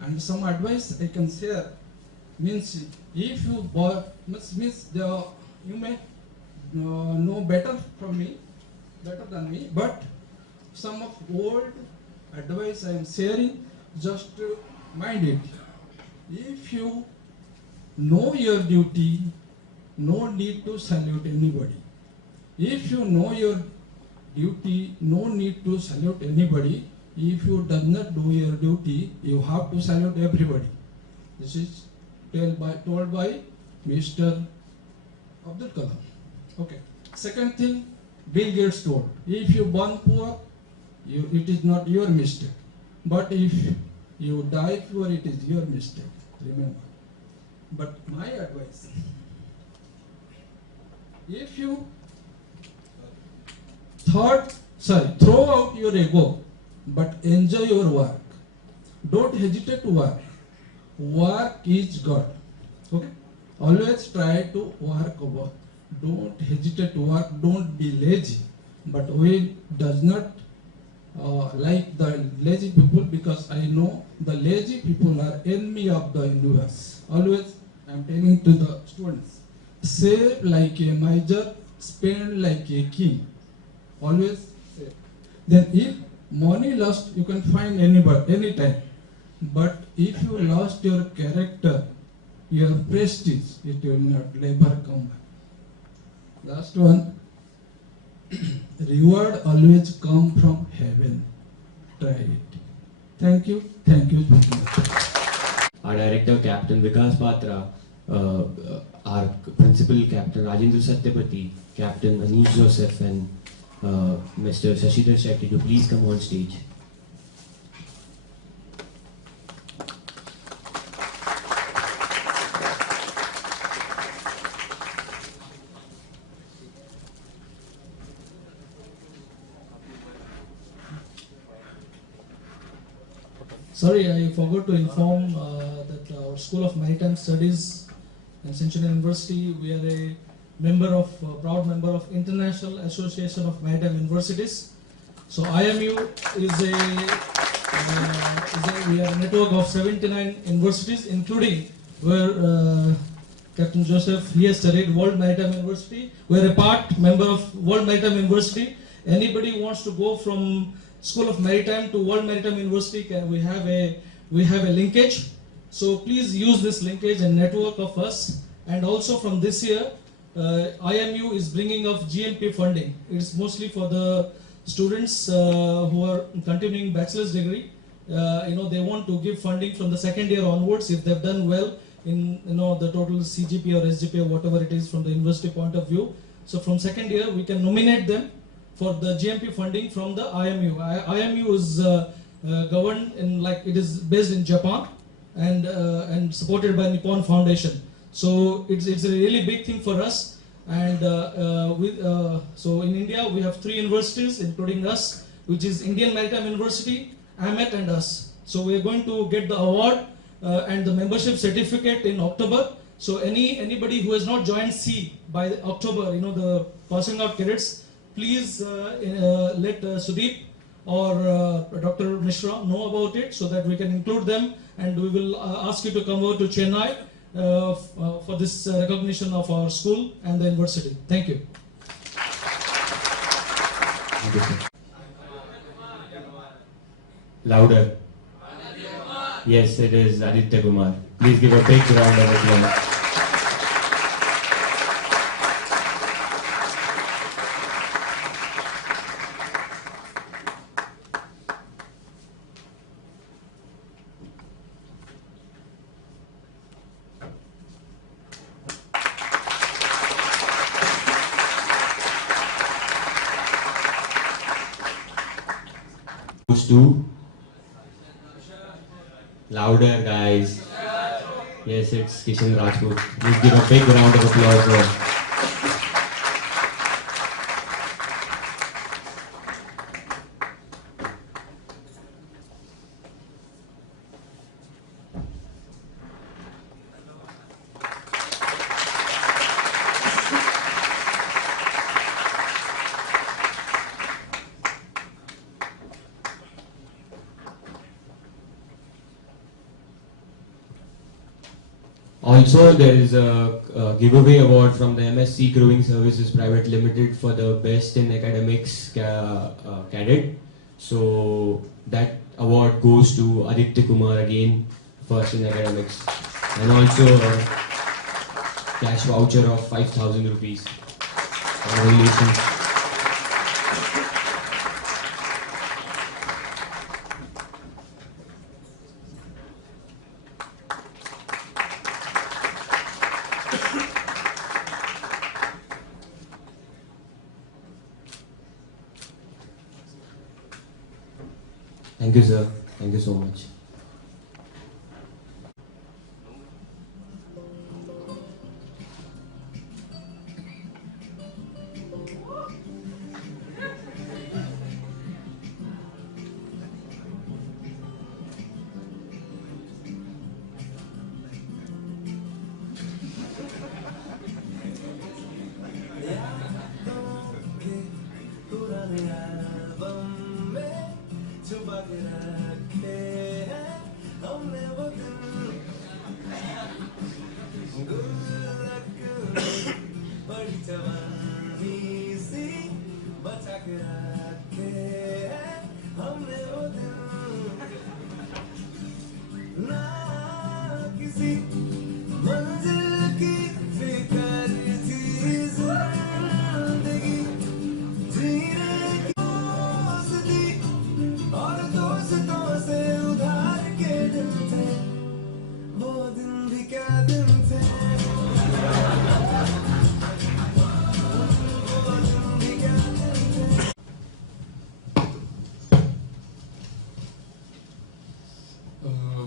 And some advice I can share means if you you may know better than me, but some of old advice I am sharing, just mind it. If you know your duty, no need to salute anybody. If you know your duty, no need to salute anybody. If you do not do your duty, you have to salute everybody. This is told by Mr. Abdul Kalam. Okay. Second thing, Bill Gates told, if you born poor, it is not your mistake. But if you die poor, it is your mistake. Remember. But my advice, if you throw out your ego, but enjoy your work. Don't hesitate to work. Work is God. Okay? Always try to work. Don't hesitate to work. Don't be lazy. But we does not like the lazy people, because I know the lazy people are enemy of the universe. Always I am telling to the students, save like a miser, spend like a king. Always save. Then if money lost, you can find anybody, anytime. But if you lost your character, your prestige, it will not never come back. Last one, reward always come from heaven. Try it. Thank you very much. Our director, Captain Vikas Patra, our principal, Captain Rajendra Satyapati, Captain Anish Joseph, and Mr. Shashidhar Shetty to please come on stage. Sorry, I forgot to inform that our School of Maritime Studies and Central University, we are a proud member of International Association of Maritime Universities. So IMU is we are a network of 79 universities, including where Captain Joseph, he has studied World Maritime University. We are a member of World Maritime University. Anybody who wants to go from School of Maritime to World Maritime University, we have a linkage. So please use this linkage and network of us. And also from this year, IMU is bringing up GMP funding. It's mostly for the students who are continuing bachelor's degree. They want to give funding from the second year onwards if they've done well in the total CGP or SGP or whatever it is from the university point of view. So from second year, we can nominate them for the GMP funding from the IMU. IMU is governed in, it is based in Japan and supported by Nippon Foundation. So it's a really big thing for us. And so in India we have 3 universities, including us, which is Indian Maritime University, AMET, and us. So we are going to get the award and the membership certificate in October. So anybody who has not joined C by October, the passing out cadets, please let Sudeep or Dr. Mishra know about it so that we can include them, and we will ask you to come over to Chennai for this recognition of our school and the university. Thank you. Louder. Yes, it is Aditya Kumar. Please give a big round of applause. To louder, guys. Yes, it's Kishan Rajput. Please give a big round of applause for him. Also, there is a giveaway award from the MSc Crewing Services Private Limited for the Best in Academics Cadet. So that award goes to Aditya Kumar again, first in academics, and also a cash voucher of 5,000 rupees. Congratulations. Thank you, sir. Thank you so much.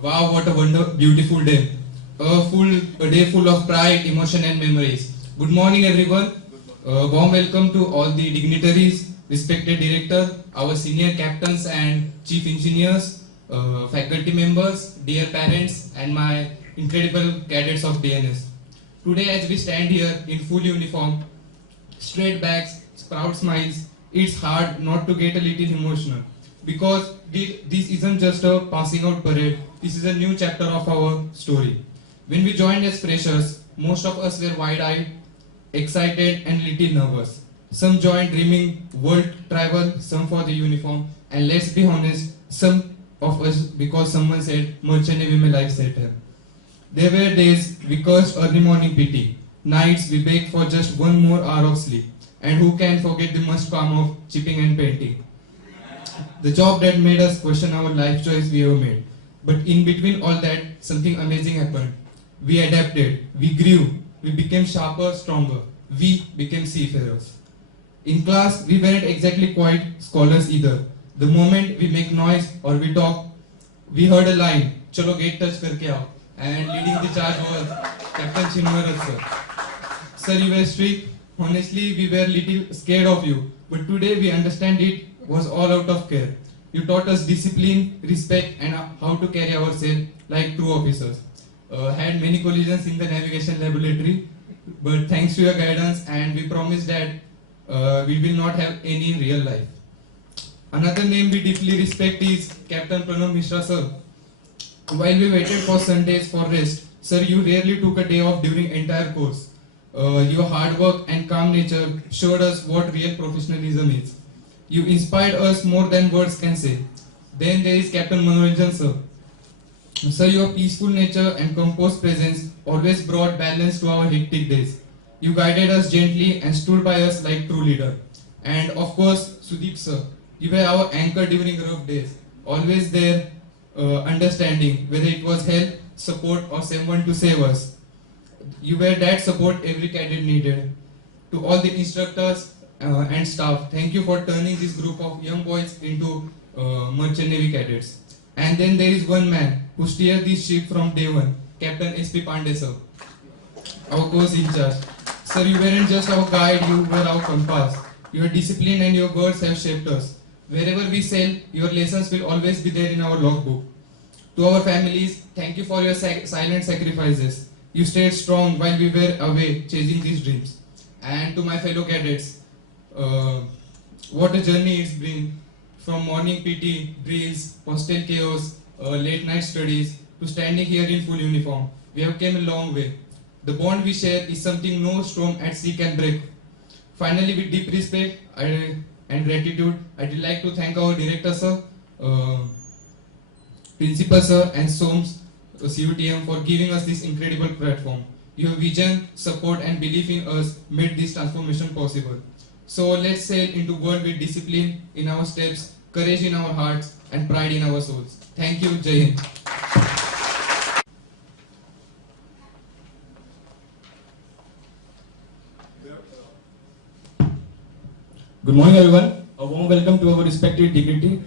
Wow, what a beautiful day. A day full of pride, emotion and memories. Good morning everyone. Warm welcome to all the dignitaries, respected director, our senior captains and chief engineers, faculty members, dear parents and my incredible cadets of DNS. Today as we stand here in full uniform, straight backs, proud smiles, it's hard not to get a little emotional. Because this isn't just a passing out parade, this is a new chapter of our story. When we joined as freshers, most of us were wide-eyed, excited and little nervous. Some joined dreaming world travel, some for the uniform, and let's be honest, some of us because someone said, Merchant Navy mein life set hai. There were days we cursed early morning PT, nights we begged for just one more hour of sleep, and who can forget the must calm of chipping and painting. The job that made us question our life choice we ever made. But in between all that, something amazing happened. We adapted, we grew, we became sharper, stronger. We became seafarers. In class, we weren't exactly quite scholars either. The moment we make noise or we talk, we heard a line, "Chalo gate touch karke aao." And leading the charge was Captain Chinmaran sir. Sir, you were strict. Honestly, we were little scared of you. But today we understand it was all out of care. You taught us discipline, respect and how to carry ourselves like true officers. Had many collisions in the navigation laboratory, but thanks to your guidance and we promise that we will not have any in real life. Another name we deeply respect is Captain Pranav Mishra sir. While we waited for Sundays for rest, sir, you rarely took a day off during entire course. Your hard work and calm nature showed us what real professionalism is. You inspired us more than words can say. Then there is Captain Manoranjan sir. Sir, your peaceful nature and composed presence always brought balance to our hectic days. You guided us gently and stood by us like true leader. And of course, Sudeep sir, you were our anchor during rough days. Always there, understanding, whether it was help, support or someone to save us. You were that support every cadet needed. To all the instructors and staff, thank you for turning this group of young boys into Merchant Navy cadets. And then there is one man who steered this ship from day one, Captain S.P. Pandey sir, our course in charge. Sir, you weren't just our guide, you were our compass. Your discipline and your words have shaped us. Wherever we sail, your lessons will always be there in our logbook. To our families, thank you for your silent sacrifices. You stayed strong while we were away chasing these dreams. And to my fellow cadets, what a journey it's been, from morning PT, drills, hostel chaos, late night studies, to standing here in full uniform. We have come a long way. The bond we share is something no storm at sea can break. Finally, with deep respect and gratitude, I would like to thank our director sir, principal sir and SOMS CUTM for giving us this incredible platform. Your vision, support and belief in us made this transformation possible. So let's sail into world with discipline in our steps, courage in our hearts and pride in our souls. Thank you. Jai Hind. Good morning everyone. A warm welcome to our respected dignity.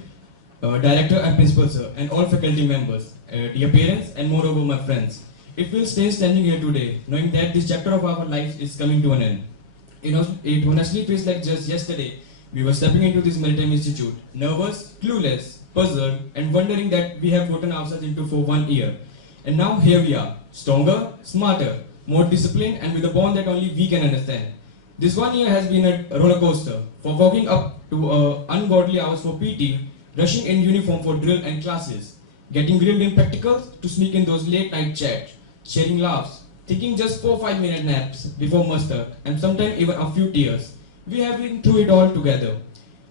director and principal sir, and all faculty members, dear parents, and moreover my friends. It feels strange standing here today, knowing that this chapter of our lives is coming to an end. It honestly feels like just yesterday we were stepping into this maritime institute, nervous, clueless, puzzled, and wondering that we have gotten ourselves into for 1 year. And now here we are, stronger, smarter, more disciplined, and with a bond that only we can understand. This 1 year has been a roller coaster, from walking up to ungodly hours for PT, rushing in uniform for drill and classes, getting grilled in practicals to sneak in those late night chats, sharing laughs, taking just 4-5 minute naps before muster, and sometimes even a few tears. We have been through it all together.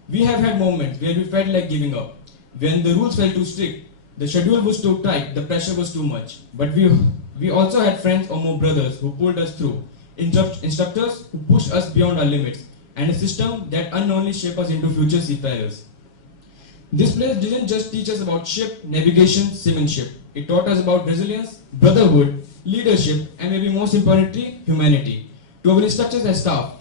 We have had moments where we felt like giving up, when the rules felt too strict, the schedule was too tight, the pressure was too much. But we also had friends or more brothers who pulled us through, instructors who pushed us beyond our limits, and a system that unknowingly shaped us into future seafarers. This place didn't just teach us about ship, navigation, seamanship. It taught us about resilience, brotherhood, leadership, and maybe most importantly, humanity. To our instructors and staff,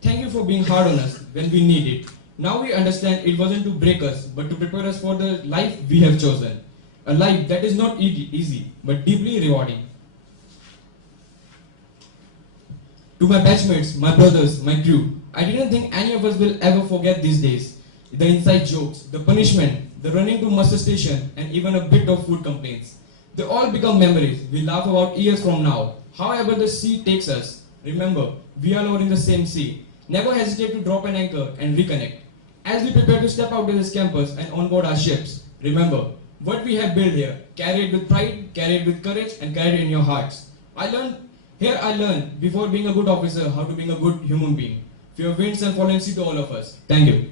thank you for being hard on us when we need it. Now we understand it wasn't to break us, but to prepare us for the life we have chosen. A life that is not easy, but deeply rewarding. To my batchmates, my brothers, my crew, I didn't think any of us will ever forget these days. The inside jokes, the punishment, the running to muster station, and even a bit of food complaints. They all become memories we laugh about years from now. However the sea takes us, remember, we are all in the same sea. Never hesitate to drop an anchor and reconnect. As we prepare to step out of this campus and onboard our ships, remember, what we have built here, carry it with pride, carry it with courage, and carry it in your hearts. I learned, before being a good officer, how to be a good human being. Fear winds and fallen sea to all of us. Thank you.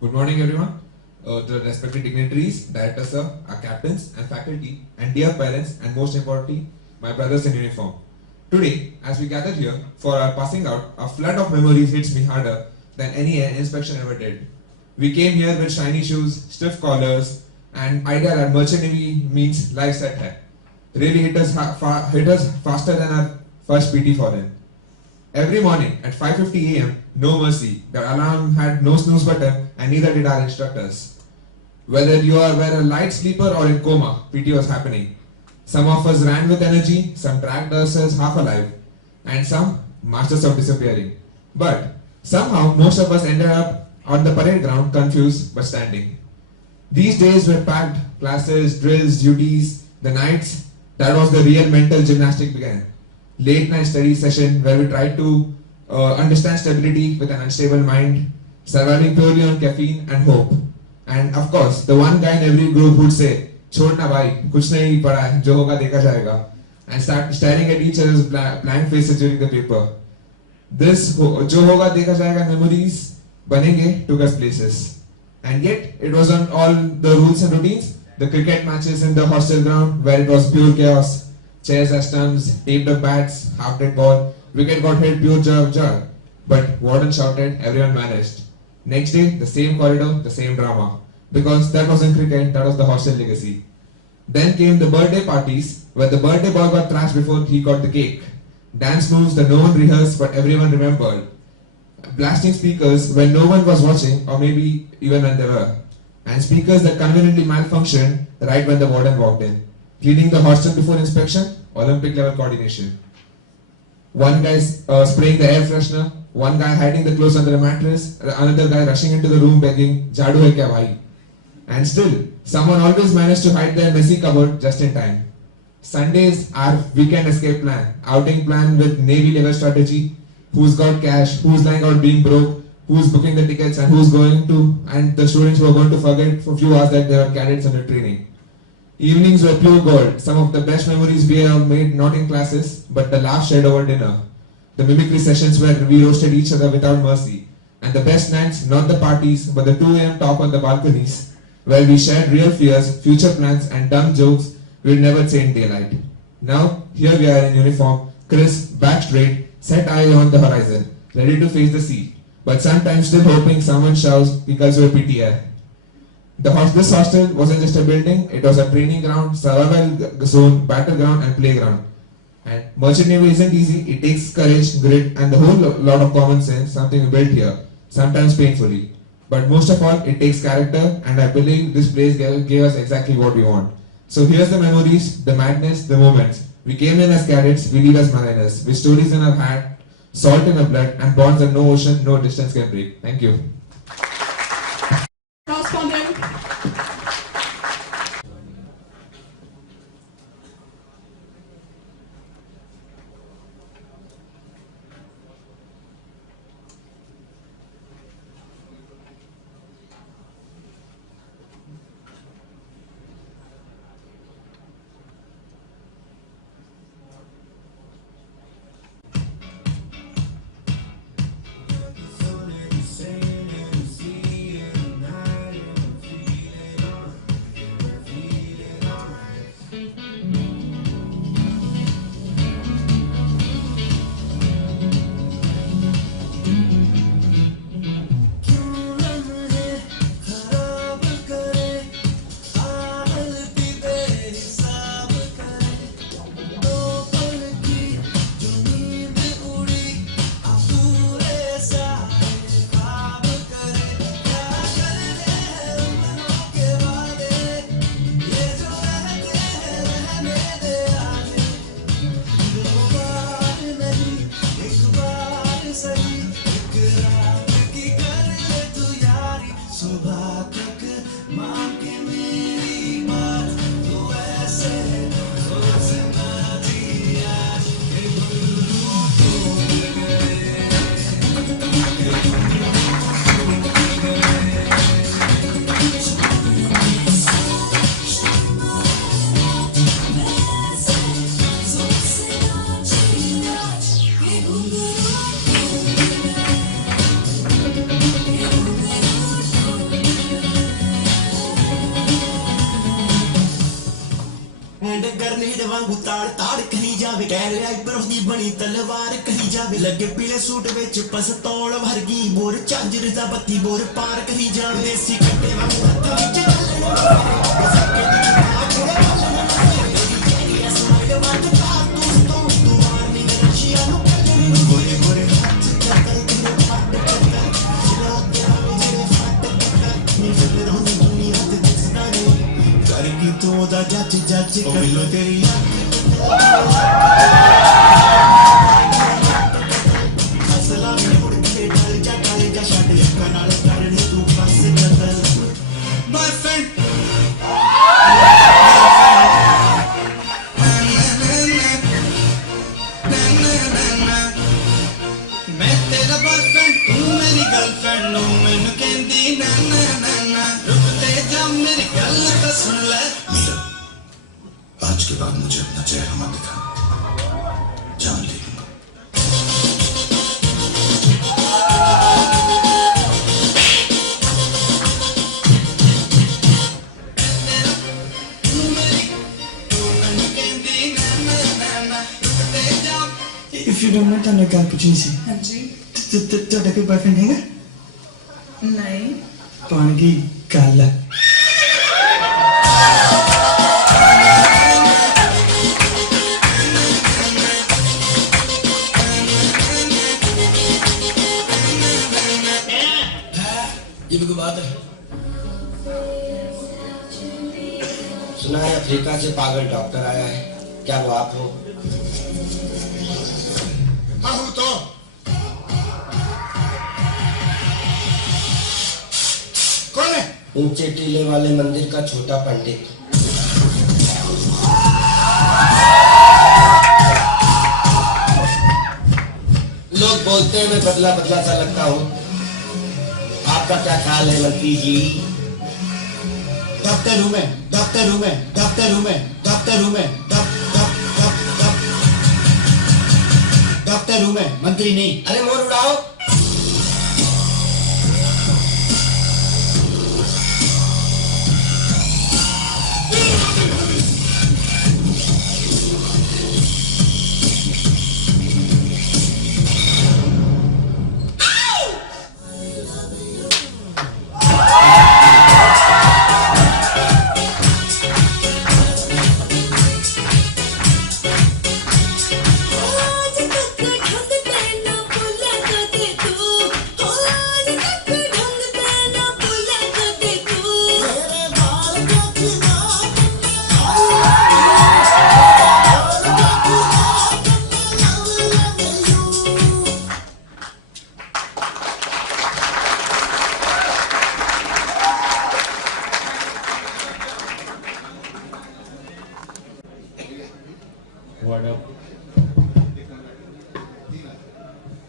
Good morning, everyone. The respected dignitaries, directors, sir, our captains and faculty, and dear parents, and most importantly, my brothers in uniform. Today, as we gather here for our passing out, a flood of memories hits me harder than any inspection ever did. We came here with shiny shoes, stiff collars, and idea that merchant navy means life set hai. Really hit us faster than our first PT fallen. Every morning at 5:50 a.m., no mercy. The alarm had no snooze button, and neither did our instructors. Whether you were a light sleeper or in coma, PT was happening. Some of us ran with energy, some dragged ourselves half alive, and some masters of disappearing. But somehow most of us ended up on the parade ground, confused but standing. These days were packed: classes, drills, duties, the nights. That was the real mental gymnastic began. Late night study session where we tried to understand stability with an unstable mind, surviving purely on caffeine and hope. And of course, the one guy in every group would say, "Chhodna bhai, kuch nahi pada hai, jo hoga dekha jayega," and start staring at each other's blank faces during the paper. This "jo hoga dekha jayega" memories banenge took us places. And yet, it wasn't all the rules and routines. The cricket matches in the hostel ground where it was pure chaos. Chairs as stumps, taped up bats, half-dead ball, wicket got hit, pure jar. But warden shouted, everyone managed. Next day, the same corridor, the same drama. Because that wasn't cricket, that was the hostel legacy. Then came the birthday parties, where the birthday boy got thrashed before he got the cake. Dance moves that no one rehearsed, but everyone remembered. Blasting speakers when no one was watching, or maybe even when they were. And speakers that conveniently malfunctioned right when the warden walked in. Cleaning the hostel before inspection, Olympic level coordination. One guy spraying the air freshener, one guy hiding the clothes under the mattress, another guy rushing into the room begging, "Jadu hai kya bhai?" And still, someone always managed to hide their messy cupboard just in time. Sundays are weekend escape plan, outing plan with Navy level strategy, who's got cash, who's lying out being broke, who's booking the tickets, and who's going to, and the students who are going to forget for a few hours that they are cadets under training. Evenings were pure gold. Some of the best memories we have made not in classes, but the laugh shared over dinner. The mimicry sessions where we roasted each other without mercy. And the best nights, not the parties, but the 2 a.m. talk on the balconies, where we shared real fears, future plans, and dumb jokes we'd never say in daylight. Now, here we are in uniform, crisp, back straight, set eye on the horizon, ready to face the sea, but sometimes still hoping someone shouts because we're PTR. This hostel wasn't just a building, it was a training ground, survival zone, battleground and playground. And Merchant Navy isn't easy, it takes courage, grit and the whole lot of common sense, something we built here, sometimes painfully. But most of all, it takes character, and I believe this place gave us exactly what we want. So here's the memories, the madness, the moments. We came in as cadets, we leave as mariners, with stories in our heart, salt in our blood, and bonds that no ocean, no distance can break. Thank you. Correspondent. बनी तलवार कही जावे लगे पीले suit विच पस्तौल वर्गी bore झांजर दा बत्ती bore पार कही जावे देसी कट्टे वांगू हत्थ विच करगी तू दा जच जच कर लो तेरी आज के बाद मुझे अपना चेहरा मत दिखा जान ली If you don't know, then I can't put you in. हाँ जी ਤੁਹਾਡਾ ਕੋਈ boyfriend ਹੈਗਾ? नहीं ਪਾਣ ਕੀ ਗੱਲ ਹੈ? ये भी कोई बात है सुना है अफ्रीका से पागल डॉक्टर आया है, क्या वो आप हो? हाँ हूँ तो कौन है? ऊंचे टीले वाले मंदिर का छोटा पंडित। लोग बोलते हैं मैं बदला बदला सा लगता हूँ, आपका क्या ख्याल है मंत्री जी? डॉक्टर हूँ मैं, डॉक्टर हूँ मैं, डॉक्टर हूँ मैं, डॉक्टर हूँ मैं, डॉक्टर हूँ मैं, मंत्री नहीं। अरे मोर उड़ाओ।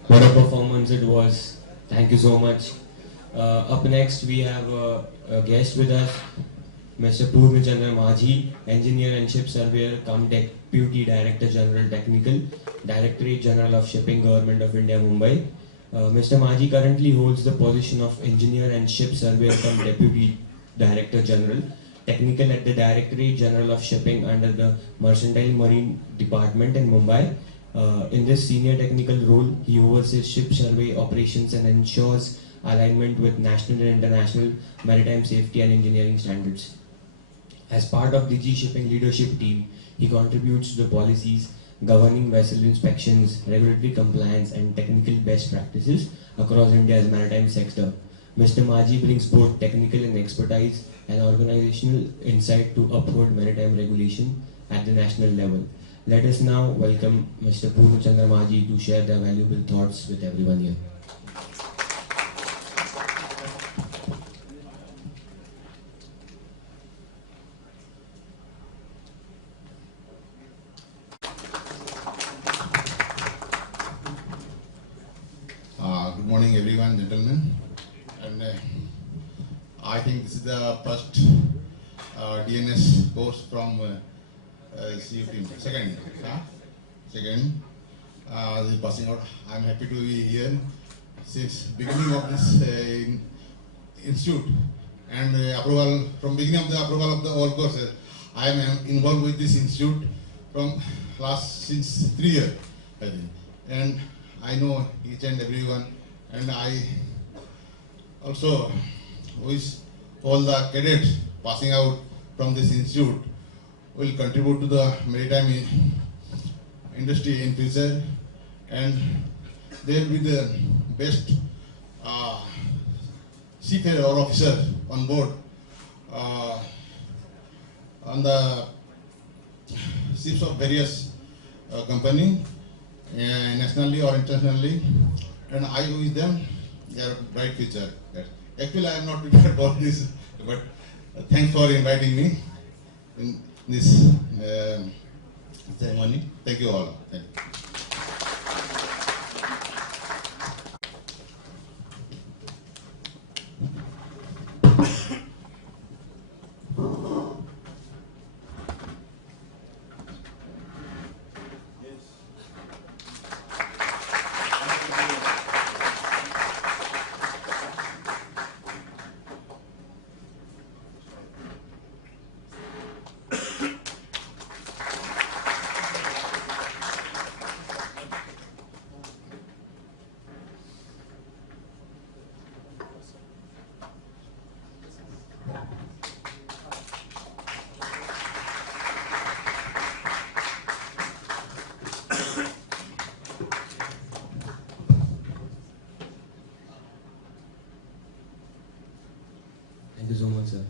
What a performance it was. Thank you so much. Up next, we have a guest with us, Mr. Purnachandra Majhi, Engineer and Ship Surveyor, cum Deputy Director General Technical, Directorate General of Shipping, Government of India, Mumbai. Mr. Majhi currently holds the position of Engineer and Ship Surveyor cum Deputy Director General, Technical at the Directorate General of Shipping under the Mercantile Marine Department in Mumbai. In this senior technical role, he oversees ship survey operations and ensures alignment with national and international maritime safety and engineering standards. As part of the DG Shipping leadership team, he contributes to the policies governing vessel inspections, regulatory compliance, and technical best practices across India's maritime sector. Mr. Majhi brings both technical and expertise and organizational insight to uphold maritime regulation at the national level. Let us now welcome Mr. Purnachandra Majhi to share their valuable thoughts with everyone here. Good morning, everyone, gentlemen. And I think this is the first DNS course from CU team. Second, this passing out. I'm happy to be here since beginning of this institute and approval from beginning of the approval of the all courses. I am involved with this institute from since 3 years, I think, and I know each and everyone, and I also wish all the cadets passing out from this institute will contribute to the maritime industry in future, and they will be the best seafarer or officer on board on the ships of various company, nationally or internationally, and I wish them their bright future. Actually, I am not prepared for this, but thanks for inviting me in this ceremony. Thank you all. Thank you. Thank you so much, sir.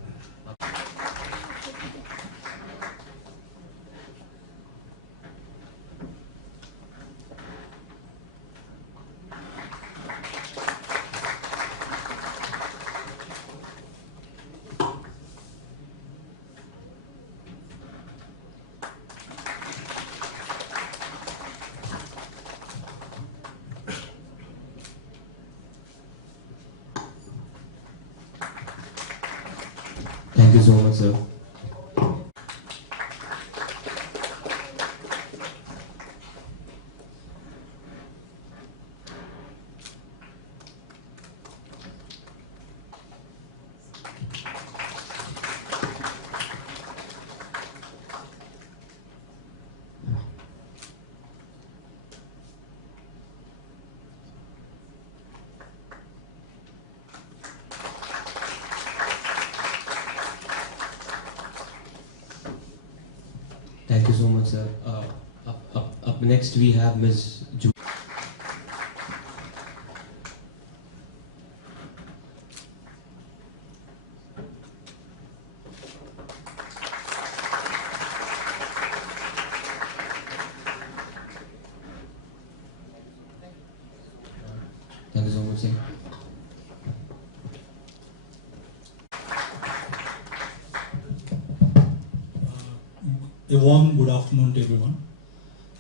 Thank you so much, sir. Thank you so much, sir. Up next, we have Ms. Ju. Thank you so much, sir. A warm good afternoon to everyone.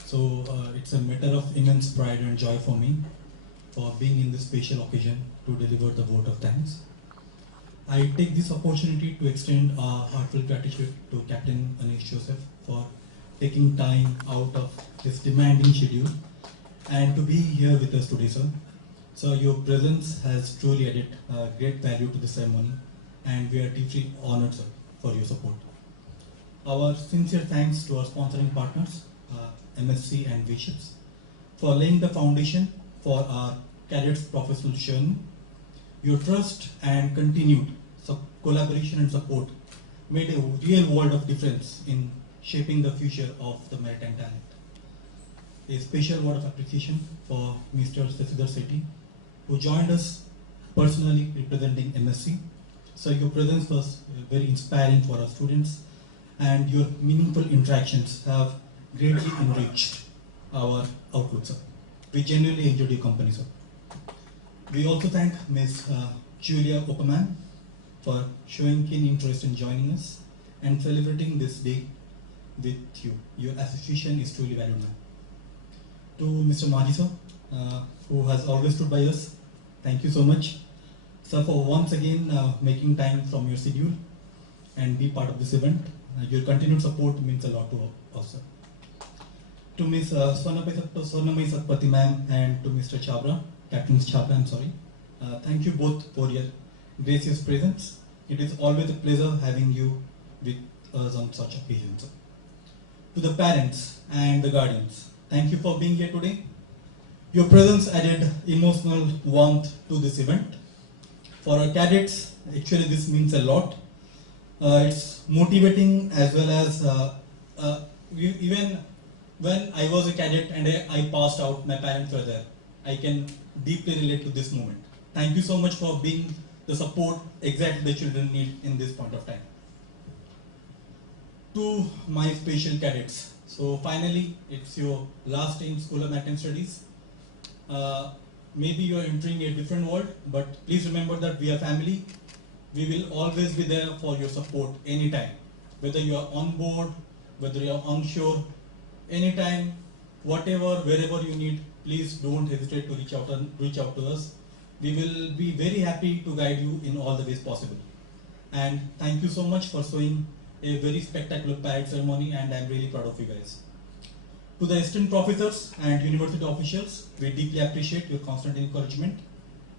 So it's a matter of immense pride and joy for me for being in this special occasion to deliver the vote of thanks. I take this opportunity to extend our heartfelt gratitude to Captain Anish Joseph for taking time out of his demanding schedule and to be here with us today, sir. So your presence has truly added great value to the ceremony, and we are deeply honored, sir, for your support. Our sincere thanks to our sponsoring partners, MSc and Bishops, for laying the foundation for our cadets' professional journey. Your trust and continued collaboration and support made a real world of difference in shaping the future of the maritime talent. A special word of appreciation for Mr. Sasidhar Sethi, who joined us personally representing MSc. So your presence was very inspiring for our students, and your meaningful interactions have greatly enriched our outlook, sir. We genuinely enjoyed your company, sir. We also thank Ms. Julia Opperman for showing keen interest in joining us and celebrating this day with you. Your association is truly valued, ma'am. To Mr. Maji, sir, who has always stood by us, thank you so much, sir, for once again making time from your schedule and be part of this event. Your continued support means a lot to us, sir. To Ms. Swarnamai Satpathy ma'am and to Mr. Chabra, Captain Chabra, I'm sorry. Thank you both for your gracious presence. It is always a pleasure having you with us on such occasions, sir. To the parents and the guardians, thank you for being here today. Your presence added emotional warmth to this event. For our cadets, actually this means a lot. It's motivating as well as even when I was a cadet and I passed out, my parents were there. I can deeply relate to this moment. Thank you so much for being the support exactly the children need in this point of time. To my special cadets, so finally it's your last day in School of Maritime Studies. Maybe you are entering a different world, but please remember that we are family. We will always be there for your support anytime. Whether you are on board, whether you are on shore, anytime, whatever, wherever you need, please don't hesitate to reach out to us. We will be very happy to guide you in all the ways possible. And thank you so much for showing a very spectacular parade ceremony, and I'm really proud of you guys. To the esteemed professors and university officials, we deeply appreciate your constant encouragement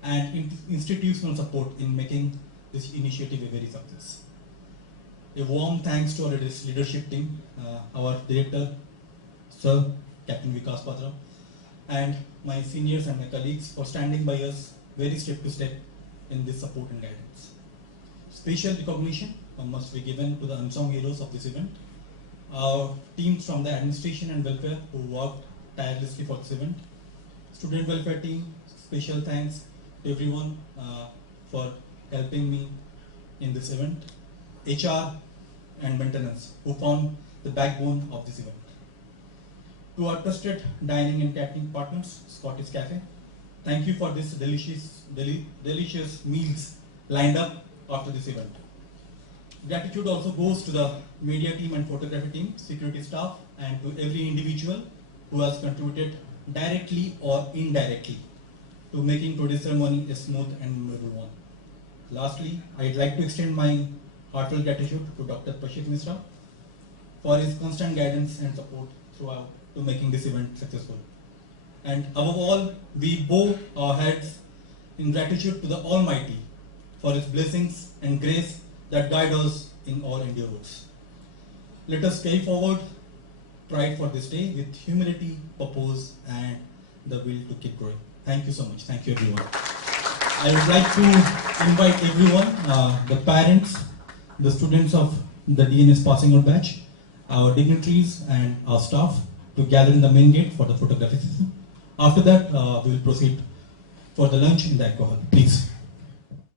and institutional support in making this initiative a very success. A warm thanks to our leadership team, our director, Sir Captain Vikas Patra, and my seniors and my colleagues for standing by us very step to step in this support and guidance. Special recognition must be given to the unsung heroes of this event. Our teams from the administration and welfare who worked tirelessly for this event. Student welfare team, special thanks to everyone for helping me in this event. HR and maintenance who formed the backbone of this event. To our trusted dining and catering partners, Scottish Cafe, thank you for this delicious meals lined up after this event. Gratitude also goes to the media team and photography team, security staff, and to every individual who has contributed directly or indirectly to making today's ceremony a smooth and memorable one. Lastly, I'd like to extend my heartfelt gratitude to Dr. Prashit Misra for his constant guidance and support throughout to making this event successful. And above all, we bow our heads in gratitude to the Almighty for His blessings and grace that guide us in all endeavors. Let us carry forward pride for this day with humility, purpose, and the will to keep growing. Thank you so much. Thank you, everyone. I would like to invite everyone, the parents, the students of the DNS passing out batch, our dignitaries, and our staff to gather in the main gate for the photography session. After that, we will proceed for the lunch in the alcohol. Please.